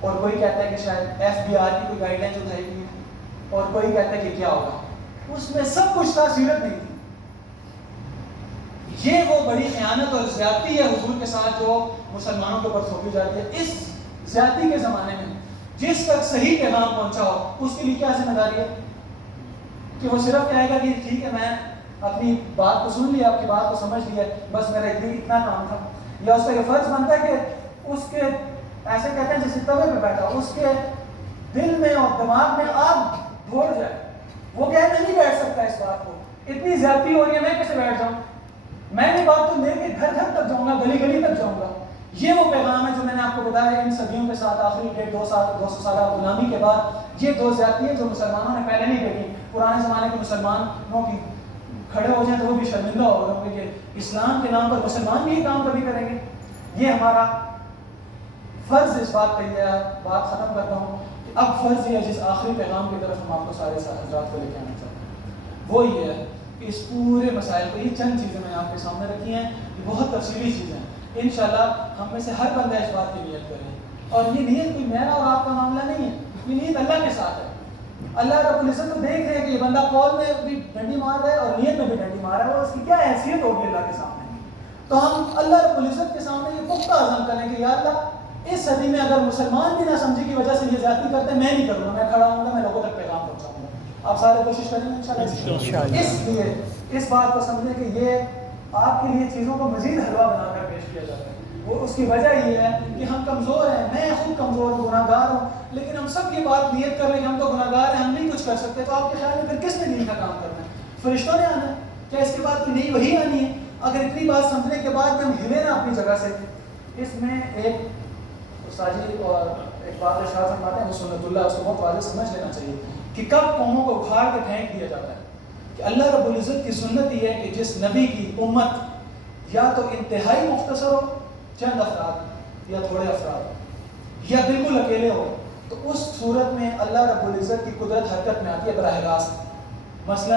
اور کوئی کہتا ہے کہ شاید FBR کی کوئی گائیڈ لائنز اٹھائی گئی، اور کوئی کہتا ہے کہ کیا ہوگا. اس میں سب کچھ تھا، سیرت نہیں تھی. یہ وہ بڑی خیانت اور زیادتی ہے حضور کے ساتھ جو مسلمانوں کے اوپر تھوپی جاتی ہے. اس زیادتی کے زمانے میں جس تک صحیح پیغام پہنچا ہو اس کے لیے کیا ذمہ داری ہے کہ وہ صرف کہے گا کہ ٹھیک ہے میں اپنی بات کو سن لیا، آپ کی بات کو سمجھ لیا، بس میرا اتنا کام تھا. یا اس کا یہ فرض بنتا ہے کہ اس کے ایسے کہتے ہیں جیسے توے پہ بیٹھا اس کے دل میں اور دماغ میں آگ بھول جائے، وہ کہے میں نہیں بیٹھ سکتا اس بات کو، اتنی زیادتی ہو رہی ہے میں کیسے بیٹھ جاؤں، میں یہ بات تو لے کے گھر تک جاؤں گا، گلی تک جاؤں گا. یہ وہ پیغام ہے جو میں نے آپ کو بتایا ان صدیوں کے ساتھ آخری 200 سالہ غلامی کے بعد یہ دو زیادتی ہیں جو مسلمانوں نے پہلے نہیں دیکھی. پرانے زمانے کے مسلمانوں کی کھڑے ہو جائیں تو وہ بھی شرمندہ ہو گئے کہ اسلام کے نام پر مسلمان بھی یہ کام کبھی کریں گے. یہ ہمارا فرض اس بات پہ یہ بات ختم کرتا ہوں کہ اب فرض یہ ہے جس آخری پیغام کی طرف ہم آپ کو سارے حضرات کو لے کے آنا چاہتے ہیں وہ یہ ہے کہ اس پورے مسائل کو یہ چند چیزیں میں نے آپ کے سامنے رکھی ہیں، یہ بہت تفصیلی چیزیں ہیں. انشاءاللہ ہم میں سے ہر بندہ اس بات کی نیت کرے، اور یہ نیت کوئی میرا اور آپ کا معاملہ نہیں ہے، یہ نیت اللہ کے ساتھ ہے. اللہ رب العزت تو دیکھ رہے ہیں کہ یہ بندہ قول میں بھی ڈنڈی مار رہا ہے اور نیت میں بھی ڈنڈی مار رہا ہے، اور اس کی کیا حیثیت ہوگی اللہ کے سامنے. تو ہم اللہ رب العزت کے سامنے یہ پختہ عزم کریں کہ یا اللہ اس صدی میں اگر مسلمان بھی نہ سمجھی کی وجہ سے یہ زیادتی کرتے ہیں میں نہیں کروں گا، میں کھڑا ہوں گا، میں لوگوں تک پیغام پہنچاؤں گا. آپ سارے کوشش کریں گے انشاءاللہ. اس لیے اس بات کو سمجھیں کہ یہ آپ کے لیے چیزوں کو مزید حلوہ بنا کر پیش کیا جاتا ہے. وہ اس کی وجہ یہ ہے کہ ہم کمزور ہیں، میں خود کمزور ہوں، گناہ گار ہوں، لیکن ہم سب یہ بات نیت کر لیں کہ ہم تو گناہ گار ہیں، ہم نہیں کچھ کر سکتے. تو آپ کے خیال میں پھر کس نے دین کا کام کرنا ہے؟ فرشتوں نے آنا ہے؟ کیا اس کے بعد کوئی نئی وحی آنی ہے؟ اگر اتنی بات سمجھنے کے بعد بھی ہم ہلے نا اپنی جگہ سے. اس میں ایک استاذی اور ایک بات ارشاد فرماتے ہیں وہ سنت اللہ، اس کو بہت واضح سمجھ لینا چاہیے کہ کب قوموں کو اکھاڑ کے پھینک دیا جاتا ہے. کہ اللہ رب العزت کی سنت یہ ہے کہ جس نبی کی امت یا تو انتہائی مختصر ہو, چند افراد یا تھوڑے افراد, یا بالکل اکیلے ہو, تو اس صورت میں اللہ رب العزت کی قدرت حرکت میں آتی ہے براہ راست. مثلا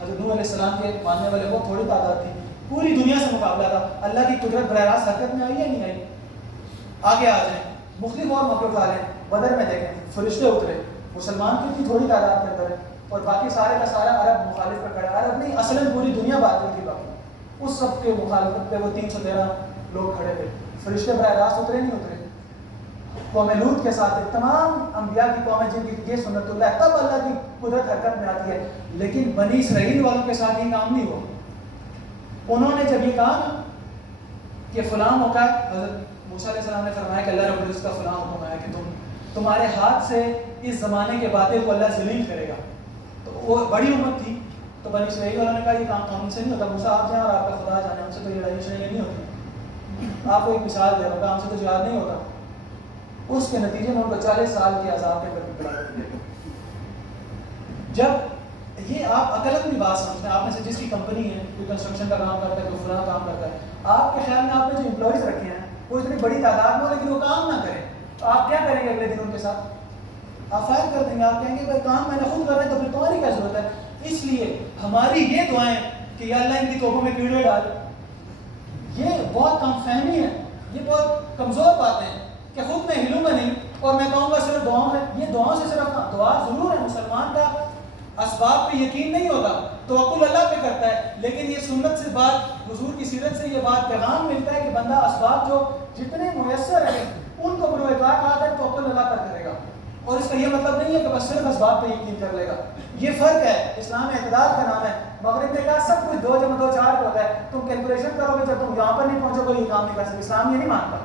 حضرت نوح علیہ السلام کے ماننے والے وہ تھوڑی تعداد تھی, پوری دنیا سے مقابلہ تھا, اللہ کی قدرت براہ راست حرکت میں آئی یا نہیں آئی؟ آگے آ جائیں, مختلف اور موقع اٹھا لیں. بدر میں دیکھیں فرشتے اترے, مسلمان کی اتنی تھوڑی تعداد کے اندر ہے, اور باقی سارے کا سارا عرب مخالف پر کھڑا. عرب نہیں, اصلاً پوری دنیا باطل تھی باقی, اس سب کے مخالفت پہ وہ 313 لوگ کھڑے تھے. فرشتے براہ راست اترے نہیں اترے؟ قوم لوط کے ساتھ تمام انبیاء کی قومیں جن کی یہ سنت اللہ ہے, تب اللہ کی قدرت حرکت میں آتی ہے. لیکن بنی اسرائیل والوں کے ساتھ یہ کام نہیں ہوا. انہوں نے جب یہ کہا نا کہ فلاں موقع, حضرت موسیٰ علیہ السلام نے فرمایا کہ اللہ رب العزت کا فلاں حکم ہے کہ تمہارے ہاتھ سے اس زمانے کے باطل کو اللہ ذلیل کرے گا. تو وہ بڑی امت تھی, تو بنی اسرائیل والوں نے کہا یہ کام ہم سے نہیں ہوتا, موسیٰ آپ جائیں اور آپ کا خدا جانے, ہم سے تو یہ لڑائی شڑائی نہیں ہوتی. آپ کو ایک مثال دے رہا ہوں, ہم سے تو جہاد نہیں ہوتا. اس کے نتیجے میں ان کو 40 سال کے عذاب کے اندر مبتلا کر دیا. جب یہ آپ عقل اپنی بات سمجھتے ہیں, آپ میں سے جس کی کمپنی ہے, کوئی کنسٹرکشن کا کام کرتا ہے, کوئی فلاں کام کرتا ہے, آپ کے خیال میں آپ نے جو امپلائیز رکھے ہیں وہ اتنی بڑی تعداد میں ہو لیکن وہ کام نہ کریں, تو آپ کیا کریں گے اگلے دن ان کے ساتھ؟ آپ فائر کر دیں گے. آپ کہیں گے بھائی کام میں نے خود کر رہا ہے تو پھر تمہاری کیا ضرورت ہے؟ اس لیے ہماری یہ دعائیں کہ یا اللہ ان کی توبوں میں کیڑے ڈال, یہ بہت کم فہمی ہے, یہ بہت کمزور باتیں ہیں کہ خود میں ہلوں گا نہیں اور میں کہوں گا صرف دعاؤں میں. یہ دعاؤں سے صرف دعا ضرور ہے, مسلمان کا اسباب پہ یقین نہیں ہوتا, توکل اللہ پہ کرتا ہے, لیکن یہ سنت سے بات, حضور کی سیرت سے یہ بات پیغام ملتا ہے کہ بندہ اسباب جو جتنے میسر ہیں ان کو بروئے اطلاق آتا ہے توکل اللہ پر کرے گا. اور اس کا یہ مطلب نہیں ہے کہ بس صرف اسباب پہ یقین کر لے گا. یہ فرق ہے, اسلام اعتدال کا نام ہے. مغرب نے کہا سب کچھ 2 × 2 = 4 ہوتا ہے, تم کیلکولیشن کرو گے جب تم یہاں پر نہیں پہنچو گے یہ کام نہیں کر سکتے. اسلام یہ نہیں مانتا,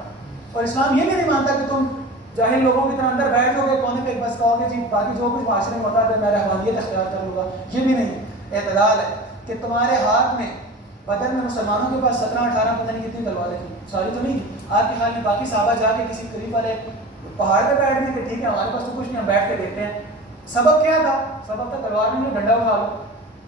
اور اسلام یہ بھی نہیں مانتا کہ تم جاہل لوگوں کی طرح اندر بیٹھ جاؤ گے کونے پہ بس کہو گے جی باقی جو کچھ معاشرے میں ہوتا ہے میں رحمانیت اختیار کر لوں گا. یہ بھی نہیں. اعتدال ہے کہ تمہارے ہاتھ میں, بدر میں مسلمانوں کے پاس 17-18 پتہ نہیں کتنی تلواریں تھیں, ساری تو نہیں. آپ کے خیال میں باقی صحابہ جا کے کسی قریب والے پہاڑ پہ بیٹھ گئے کہ ٹھیک ہے ہمارے پاس تو کچھ نہیں, ہم بیٹھ کے دیکھتے ہیں. سبب کیا تھا؟ سبب تھا تلوار نہیں ہے, ڈنڈا اٹھا لو,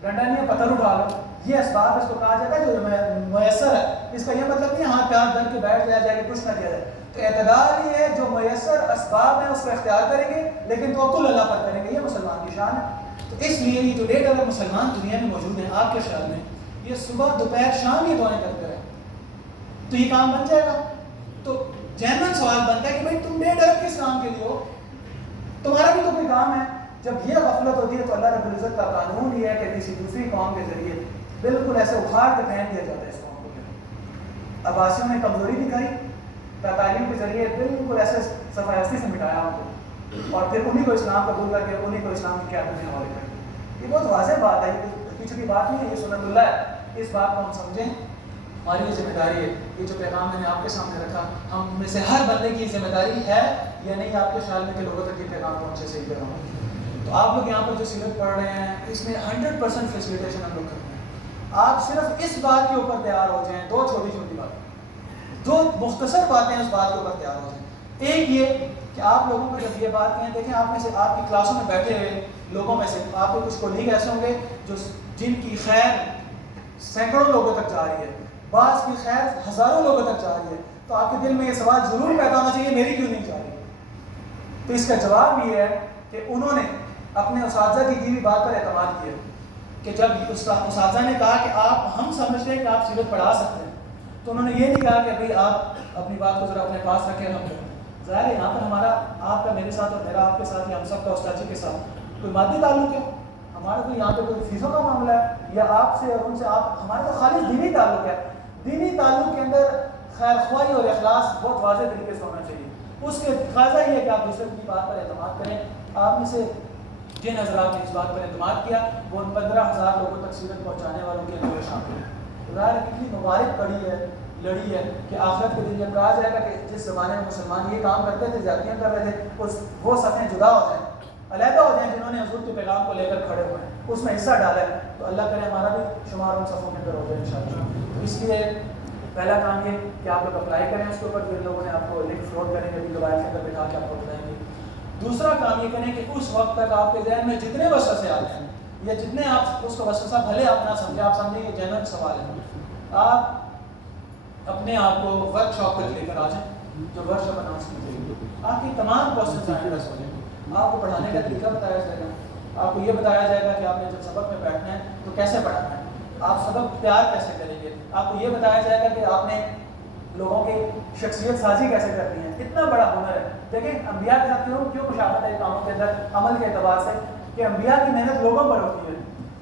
ڈنڈا نہیں ہے پتھر اٹھا لو. یہ اسباب اس کو کہا جاتا ہے جو میسر ہے. اس کا یہ مطلب نہیں ہاتھ پیار دھر کے بیٹھ جایا جائے کہ کچھ نہ کیا جائے. تو اعتدال یہ ہے جو میسر اسباب ہیں اس کو اختیار کریں گے لیکن توکل اللہ پر کریں گے. یہ مسلمان کی شان ہے. تو اس لیے یہ جو ڈیٹ اگر مسلمان دنیا میں موجود ہیں, آپ کے خیال میں یہ صبح دوپہر شام یہ دعائیں کرتے رہے تو یہ کام بن جائے گا؟ تو جنرل سوال بنتا ہے کہ بھائی تم 1.5 ارب کس کام کے لیے ہو؟ تمہارا بھی تو کوئی کام ہے. جب یہ غفلت ہوتی ہے تو اللہ رب العزت کا قانون یہ ہے کہ کسی دوسری قوم کے ذریعے بالکل ایسے اکھاڑ کے پھینک دیا جاتا ہے اس قوم کو. عباسیوں نے کمزوری دکھائی, تعلیم کے ذریعے بالکل ایسے صفحستی سے مٹایا ان کو, اور پھر انہیں کو اسلام قبول کر کے انہیں کو اسلام کی قیادت میں حوالے کر دیا. یہ بہت واضح بات ہے, یہ پیچھے کی بات نہیں ہے, یہ سنت اللہ ہے. اس بات کو ہم سمجھیں, ہماری یہ ذمہ داری ہے. یہ جو پیغام میں نے آپ کے سامنے رکھا, ہم میں سے ہر بندے کی ذمہ داری ہے یا نہیں آپ کے خیال میں کہ لوگوں تک یہ پیغام پہنچے صحیح پیغام؟ تو آپ لوگ یہاں پر جو سیرت پڑھ رہے ہیں اس میں 100% فیسیلیٹیشن ہم لوگ کرتے ہیں. آپ صرف اس بات کے اوپر تیار ہو جائیں, 2 چھوٹی چھوٹی باتیں, 2 مختصر باتیں اس بات کے اوپر تیار ہو جائیں. ایک یہ کہ آپ لوگوں کو جب یہ بات کہیں, دیکھیں آپ میں سے, آپ کی کلاسوں میں بیٹھے ہوئے لوگوں میں سے آپ کے کچھ کولیگ ایسے ہوں گے جو جن کی خیر سینکڑوں لوگوں تک جا رہی ہے, بعض کی خیر ہزاروں لوگوں تک جا رہی ہے. تو آپ کے دل میں یہ سوال ضرور پیدا ہونا چاہیے میری کیوں نہیں جا رہی؟ تو اس کا جواب یہ ہے کہ انہوں نے اپنے اساتذہ کی دی ہوئی بات پر اعتماد کیا کہ جب اساتذہ نے کہا کہ ہم سمجھتے ہیں کہ آپ سیرت پڑھا سکتے ہیں, تو انہوں نے یہ نہیں کہا کہ بھائی آپ اپنی بات کو ذرا اپنے پاس رکھیں ہم کریں. ظاہر ہے یہاں پر ہمارا آپ کا میرے ساتھ اور میرا آپ کے ساتھ یا ہم سب کا استاد جی کے ساتھ کوئی مادی تعلق ہے, ہمارا کوئی یہاں پہ کوئی فیسوں کا معاملہ ہے یا آپ سے اور ان سے آپ, ہمارا تو خالص دینی تعلق ہے. دینی تعلق کے اندر خیر خواہی اور اخلاص بہت واضح طریقے سے ہونا چاہیے. اس کے تقاضا یہ ہے کہ آپ دوسرے کی بات پر اعتماد کریں. آپ میں سے جن حضرات نے اس بات پر اعتماد کیا وہ ان 15,000 لوگوں تک سیرت پہنچانے والوں کے اندر شامل ہیں. ظاہر ہے کتنی مبارک پڑی ہے, لڑی ہے کہ آخرت کے دن جب کہا جائے گا کہ جس زمانے میں مسلمان یہ کام کرتے تھے, زیادتیاں کر رہے تھے, وہ صفیں جدا ہو جائیں, علیحدہ ہو جائیں جنہوں نے حضور کے پیغام کو لے کر کھڑے ہوئے ہیں, اس میں حصہ ڈالا ہے. تو اللہ کرے ہمارا بھی شمار ان صفوں کے اندر ہو جائے انشاءاللہ. تو اس لیے پہلا کام یہ کہ آپ لوگ اپلائی کریں اس کے اوپر, پھر لوگوں نے آپ کو لنک فلوٹ کریں گے, موبائل کے اندر بٹھا کے آپ کو بتائیں گے. دوسرا کام یہ کریں کہ اس وقت تک آپ کے ذہن میں جتنے وسوسے آتے ہیں یا جتنے آپ اس کو وسوسہ بھلے آپ نہ سمجھیں، آپ سمجھیں کہ جنرل سوال ہے، آپ اپنے آپ کو ورک شاپ پر لے کر آ جائیں، جو ورک شاپ اناؤنس کی جائے گی، آپ کی تمام کوشچنس ایڈریس ہو جائیں گے، آپ کو پڑھانے کا طریقہ بتایا جائے گا، آپ کو یہ بتایا جائے گا کہ آپ نے جب سبق میں بیٹھنا ہے تو کیسے پڑھانا ہے، آپ سبق تیار کیسے کریں گے، آپ کو یہ بتایا جائے گا کہ آپ نے لوگوں کی شخصیت سازی کیسے کرنی ہے۔ اتنا بڑا ہنر ہے۔ دیکھیں انبیاء کے ساتھ کیوں مشابہت ہے کاموں کے اندر عمل کے اعتبار سے کہ انبیاء کی محنت لوگوں پر ہوتی ہے،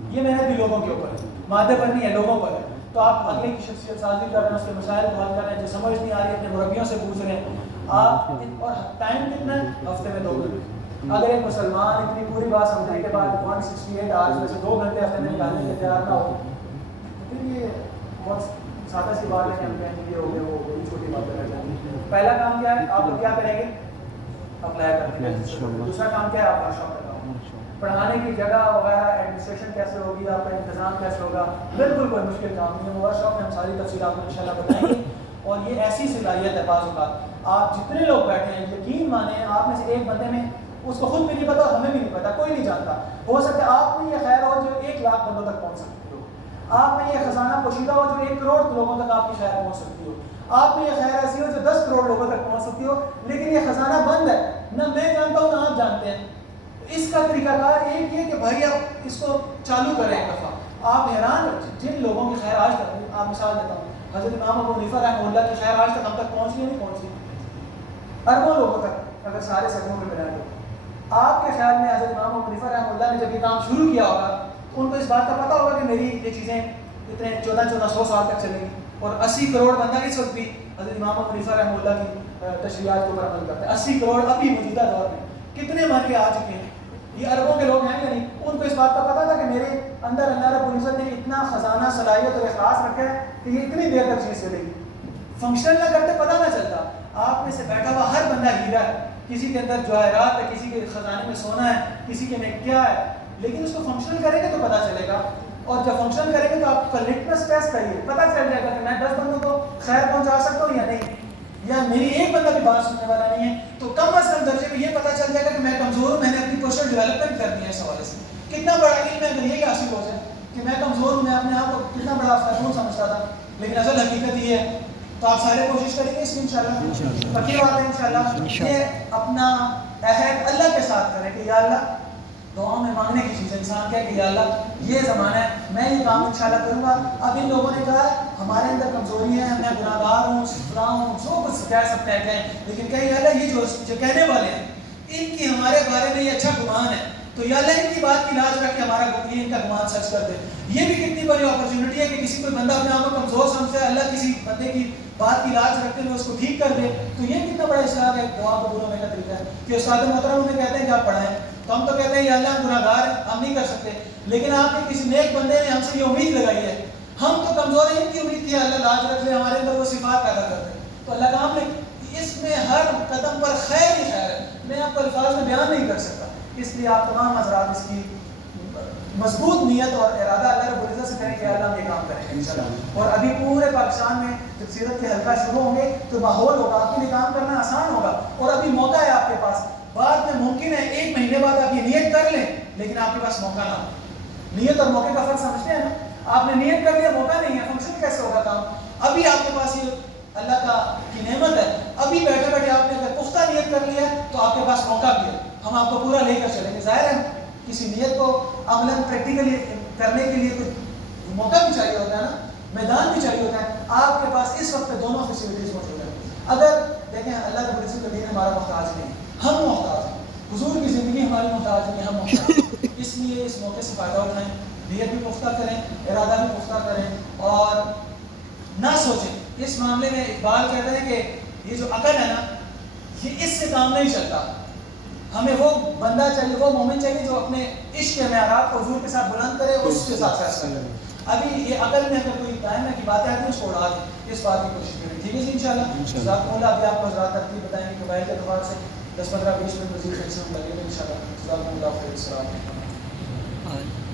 یہ محنت بھی لوگوں کے اوپر ہے، مادے پر نہیں ہے، لوگوں پر ہے۔ تو آپ اگلے کی شخصیت سازی کر رہے ہیں، اس کے مسائل کو حل کر رہے ہیں، جو سمجھ نہیں آ رہی ہے اپنے مربیوں سے پوچھ رہے ہیں آپ، اور ٹائم کتنا ہے؟ ہفتے میں 2 گھنٹے۔ اگر ایک مسلمان اتنی پوری بات سمجھنے کے بعد 168 آورز میں سے 2 گھنٹے ہفتے میں نکالنے کے تیار نہ ہو تو پھر یہ بہت سادہ سی بات ہے کہ ہم کہیں گے یہ ہو گیا وہ بڑی چھوٹی بات رہ جائیں گی۔ پہلا کام کیا ہے؟ آپ کیا کریں گے؟ اپلائی کریں گے۔ دوسرا کام کیا ہے؟ آپ ورک شاپ لگاؤ، پڑھانے کی جگہ وغیرہ ایڈمنسٹریشن کیسے ہوگی، آپ کا انتظام کیسے ہوگا، بالکل کوئی مشکل کام نہیں ہے۔ ورک شاپ میں ہم ساری تفصیل آپ کو انشاءاللہ بتائیں گے۔ اور یہ ایسی صلاحیت ہے بعض اوقات آپ جتنے لوگ بیٹھے ہیں یقین مانیں آپ میں سے ایک بندے میں اس کو خود بھی نہیں پتا اور ہمیں بھی نہیں پتا، کوئی نہیں جانتا، ہو سکتا ہے آپ میں یہ خیر ہو جو 1 لاکھ بندوں تک پہنچ سکتی ہو، آپ میں یہ خزانہ پوشیدہ ہو جو 1 کروڑ لوگوں تک آپ کی خیر پہنچ سکتی ہو، آپ میں یہ خیر ایسی ہو جو 10 کروڑ لوگوں تک پہنچ سکتی ہو، لیکن یہ خزانہ بند ہے، نہ میں جانتا ہوں نہ آپ جانتے ہیں۔ اس کا طریقہ کار ایک یہ کہ بھائی آپ اس کو چالو کریں ایک دفعہ، آپ حیران جن لوگوں کی خیر آج تک، آپ مثال دیتا ہوں حضرت امام ابو حنیفہ رحمہ اللہ کی خیر آج تک ہم تک پہنچی نہیں پہنچی، اربوں لوگوں تک اگر سارے سگوں میں ملائیں تو آپ کے خیال میں حضرت امام ابو حنیفہ رحمہ اللہ نے جب یہ کام شروع کیا ہوگا ان کو اس بات کا پتہ ہوگا کہ میری یہ چیزیں اتنے 1400 سال تک چلیں گی، اور 80 کروڑ بندہ اس وقت بھی حضرت امام ابو حنیفہ رحمہ اللہ کی تشریحات کے اوپر عمل کرتے ہیں، 80 کروڑ ابھی موجودہ دور میں کتنے مر کے آ چکے ہیں، یہ اربوں کے لوگ ہیں یا نہیں، ان کو اس بات کا پتہ تھا کہ میرے اندر اللہ رب العزت نے اتنا خزانہ صلاحیت اور اخلاص رکھا ہے کہ یہ اتنی دیر تک چیز چلے گی، فنکشن نہ کرتے پتہ نہ چلتا، آپ میں سے بیٹھا ہوا ہر بندہ ہیرا ہے، کسی کے اندر جواہرات ہے، کسی کے خزانے میں سونا ہے، کسی کے میں کیا ہے، لیکن اس کو فنکشن کریں گے تو پتہ چلے گا، اور جب فنکشن کریں گے تو آپ کا لٹمس ٹیسٹ کریے، پتہ چل جائے گا کہ میں 10 بندوں کو خیر پہنچا سکتا ہوں یا نہیں، یا میری ایک بندہ بھی بات سننے والا نہیں ہے، تو کم از کم درجے میں یہ پتہ چل جائے گا کہ میں کمزور ہوں، میں نے اپنی پرسنل ڈیولپمنٹ کرنی ہے اس حوالے سے، کتنا بڑا علم ہے اگر یہ حاصل ہو جائے کہ میں کمزور ہوں، میں اپنے آپ کو کتنا بڑا افسر سمجھتا تھا، لیکن اصل حقیقت یہ ہے، تو آپ سارے کوشش کریں گے اس میں انشاءاللہ، پکی بات ہے انشاءاللہ، یہ اپنا عہد اللہ کے ساتھ کریں کہ یا اللہ، دعاؤں میں مانگنے کی چیز ہے، انسان کہے کہ یا اللہ یہ زمانہ ہے میں یہ کام انشاءاللہ کروں گا، اب ان لوگوں نے کہا ہمارے اندر کمزوری ہے، میں گناہ گار ہوں، فلاں ہوں، جو کچھ کہہ سکتے ہیں کہیں، لیکن کہیں یا اللہ یہ جو کہنے والے ہیں ان کی ہمارے بارے میں یہ اچھا گمان ہے، تو یا اللہ ان کی بات کی لاج رکھ کے ہمارا یہ ان کا گمان سچ کر دے۔ یہ بھی کتنی بڑی اپرچونٹی ہے کہ کسی کوئی بندہ اپنے آپ کو کمزور سمجھتا ہے، اللہ کسی بندے کی بات کی لاج رکھتے ہوئے اس کو ٹھیک کر دے، تو یہ کتنا بڑا اصلاح ہے، دعا قبول ہونے کا طریقہ ہے کہ استاد محترم ہمیں کہتے ہیں کہ آپ پڑھائیں، تو ہم تو کہتے ہیں یا اللہ ہم گناہ گار ہیں، ہم نہیں کر سکتے، لیکن آپ کے کسی نیک بندے نے ہم سے یہ امید لگائی ہے، ہم تو کمزور ہیں، ان کی امید تھی اللہ لاج رکھ لے، ہمارے اندر وہ صفات پیدا کر دے، تو اللہ کا ہم نے اس میں ہر قدم پر خیر ہی خیر ہے، میں آپ کو الفاظ میں بیان نہیں کر سکتا، اس لیے آپ تمام حضرات اس کی مضبوط نیت اور ارادہ اللہ رب العزت سے کریں کہ اللہ ہم یہ کام کریں گے انشاءاللہ، اور ابھی پورے پاکستان میں جب سیرت کے حلقہ شروع ہوں گے تو ماحول ہوگا، آپ کے لیے کام کرنا آسان ہوگا، اور ابھی موقع ہے آپ کے پاس، بعد میں ممکن ہے 1 مہینے بعد آپ یہ نیت کر لیں لیکن آپ کے پاس موقع نہ ہو، نیت اور موقع کا فرق سمجھتے ہیں نا، آپ نے نیت کر لیا موقع نہیں ہے، فنکشن کیسے ہوگا کام، ابھی آپ کے پاس یہ اللہ کا کی نعمت ہے، ابھی بیٹھے بیٹھے آپ نے اگر پختہ نیت کر لیا ہے تو آپ کے پاس موقع بھی ہے، ہم آپ کو پورا لے کر چلیں گے، ظاہر ہے کسی نیت کو عملاً پریکٹیکلی کرنے کے لیے کوئی موقع بھی چاہیے ہوتا ہے نا، میدان بھی چاہیے ہوتا ہے، آپ کے پاس اس وقت دونوں فیسلٹیز موجود ہیں، اگر دیکھیں اللہ رب العزت کا دین ہمارا محتاج نہیں، ہم محتاج ہیں، حضور کی زندگی ہماری محتاج نہیں، ہم محتاج ہیں، اس لیے اس موقع سے فائدہ اٹھائیں، نیت بھی پختہ کریں، ارادہ بھی پختہ کریں، اور نہ سوچیں، اس معاملے میں اقبال کہتے ہیں کہ یہ جو عقل ہے نا یہ اس سے کام نہیں چلتا، ہمیں وہ بندہ چاہیے، وہ مومن چاہیے جو اپنے عشق کے معیارات کو حضور کے ساتھ بلند کرے اور اس کے ساتھ فیصلہ کرے، ابھی یہ عقل میں اگر کوئی ٹائم ہے کہ باتیں آتی ہیں اس کو اڑا دیں، اس بات کی کوشش کریں، ٹھیک ہے جی انشاءاللہ، جزاکم اللہ، ابھی آپ کو حضرات ترتیب بتائیں گے موبائل کے اعتبار سے 10-15-20 منٹ مزید سے ہم لگیں گے انشاءاللہ، جزاکم اللہ خیر، السلام علیکم۔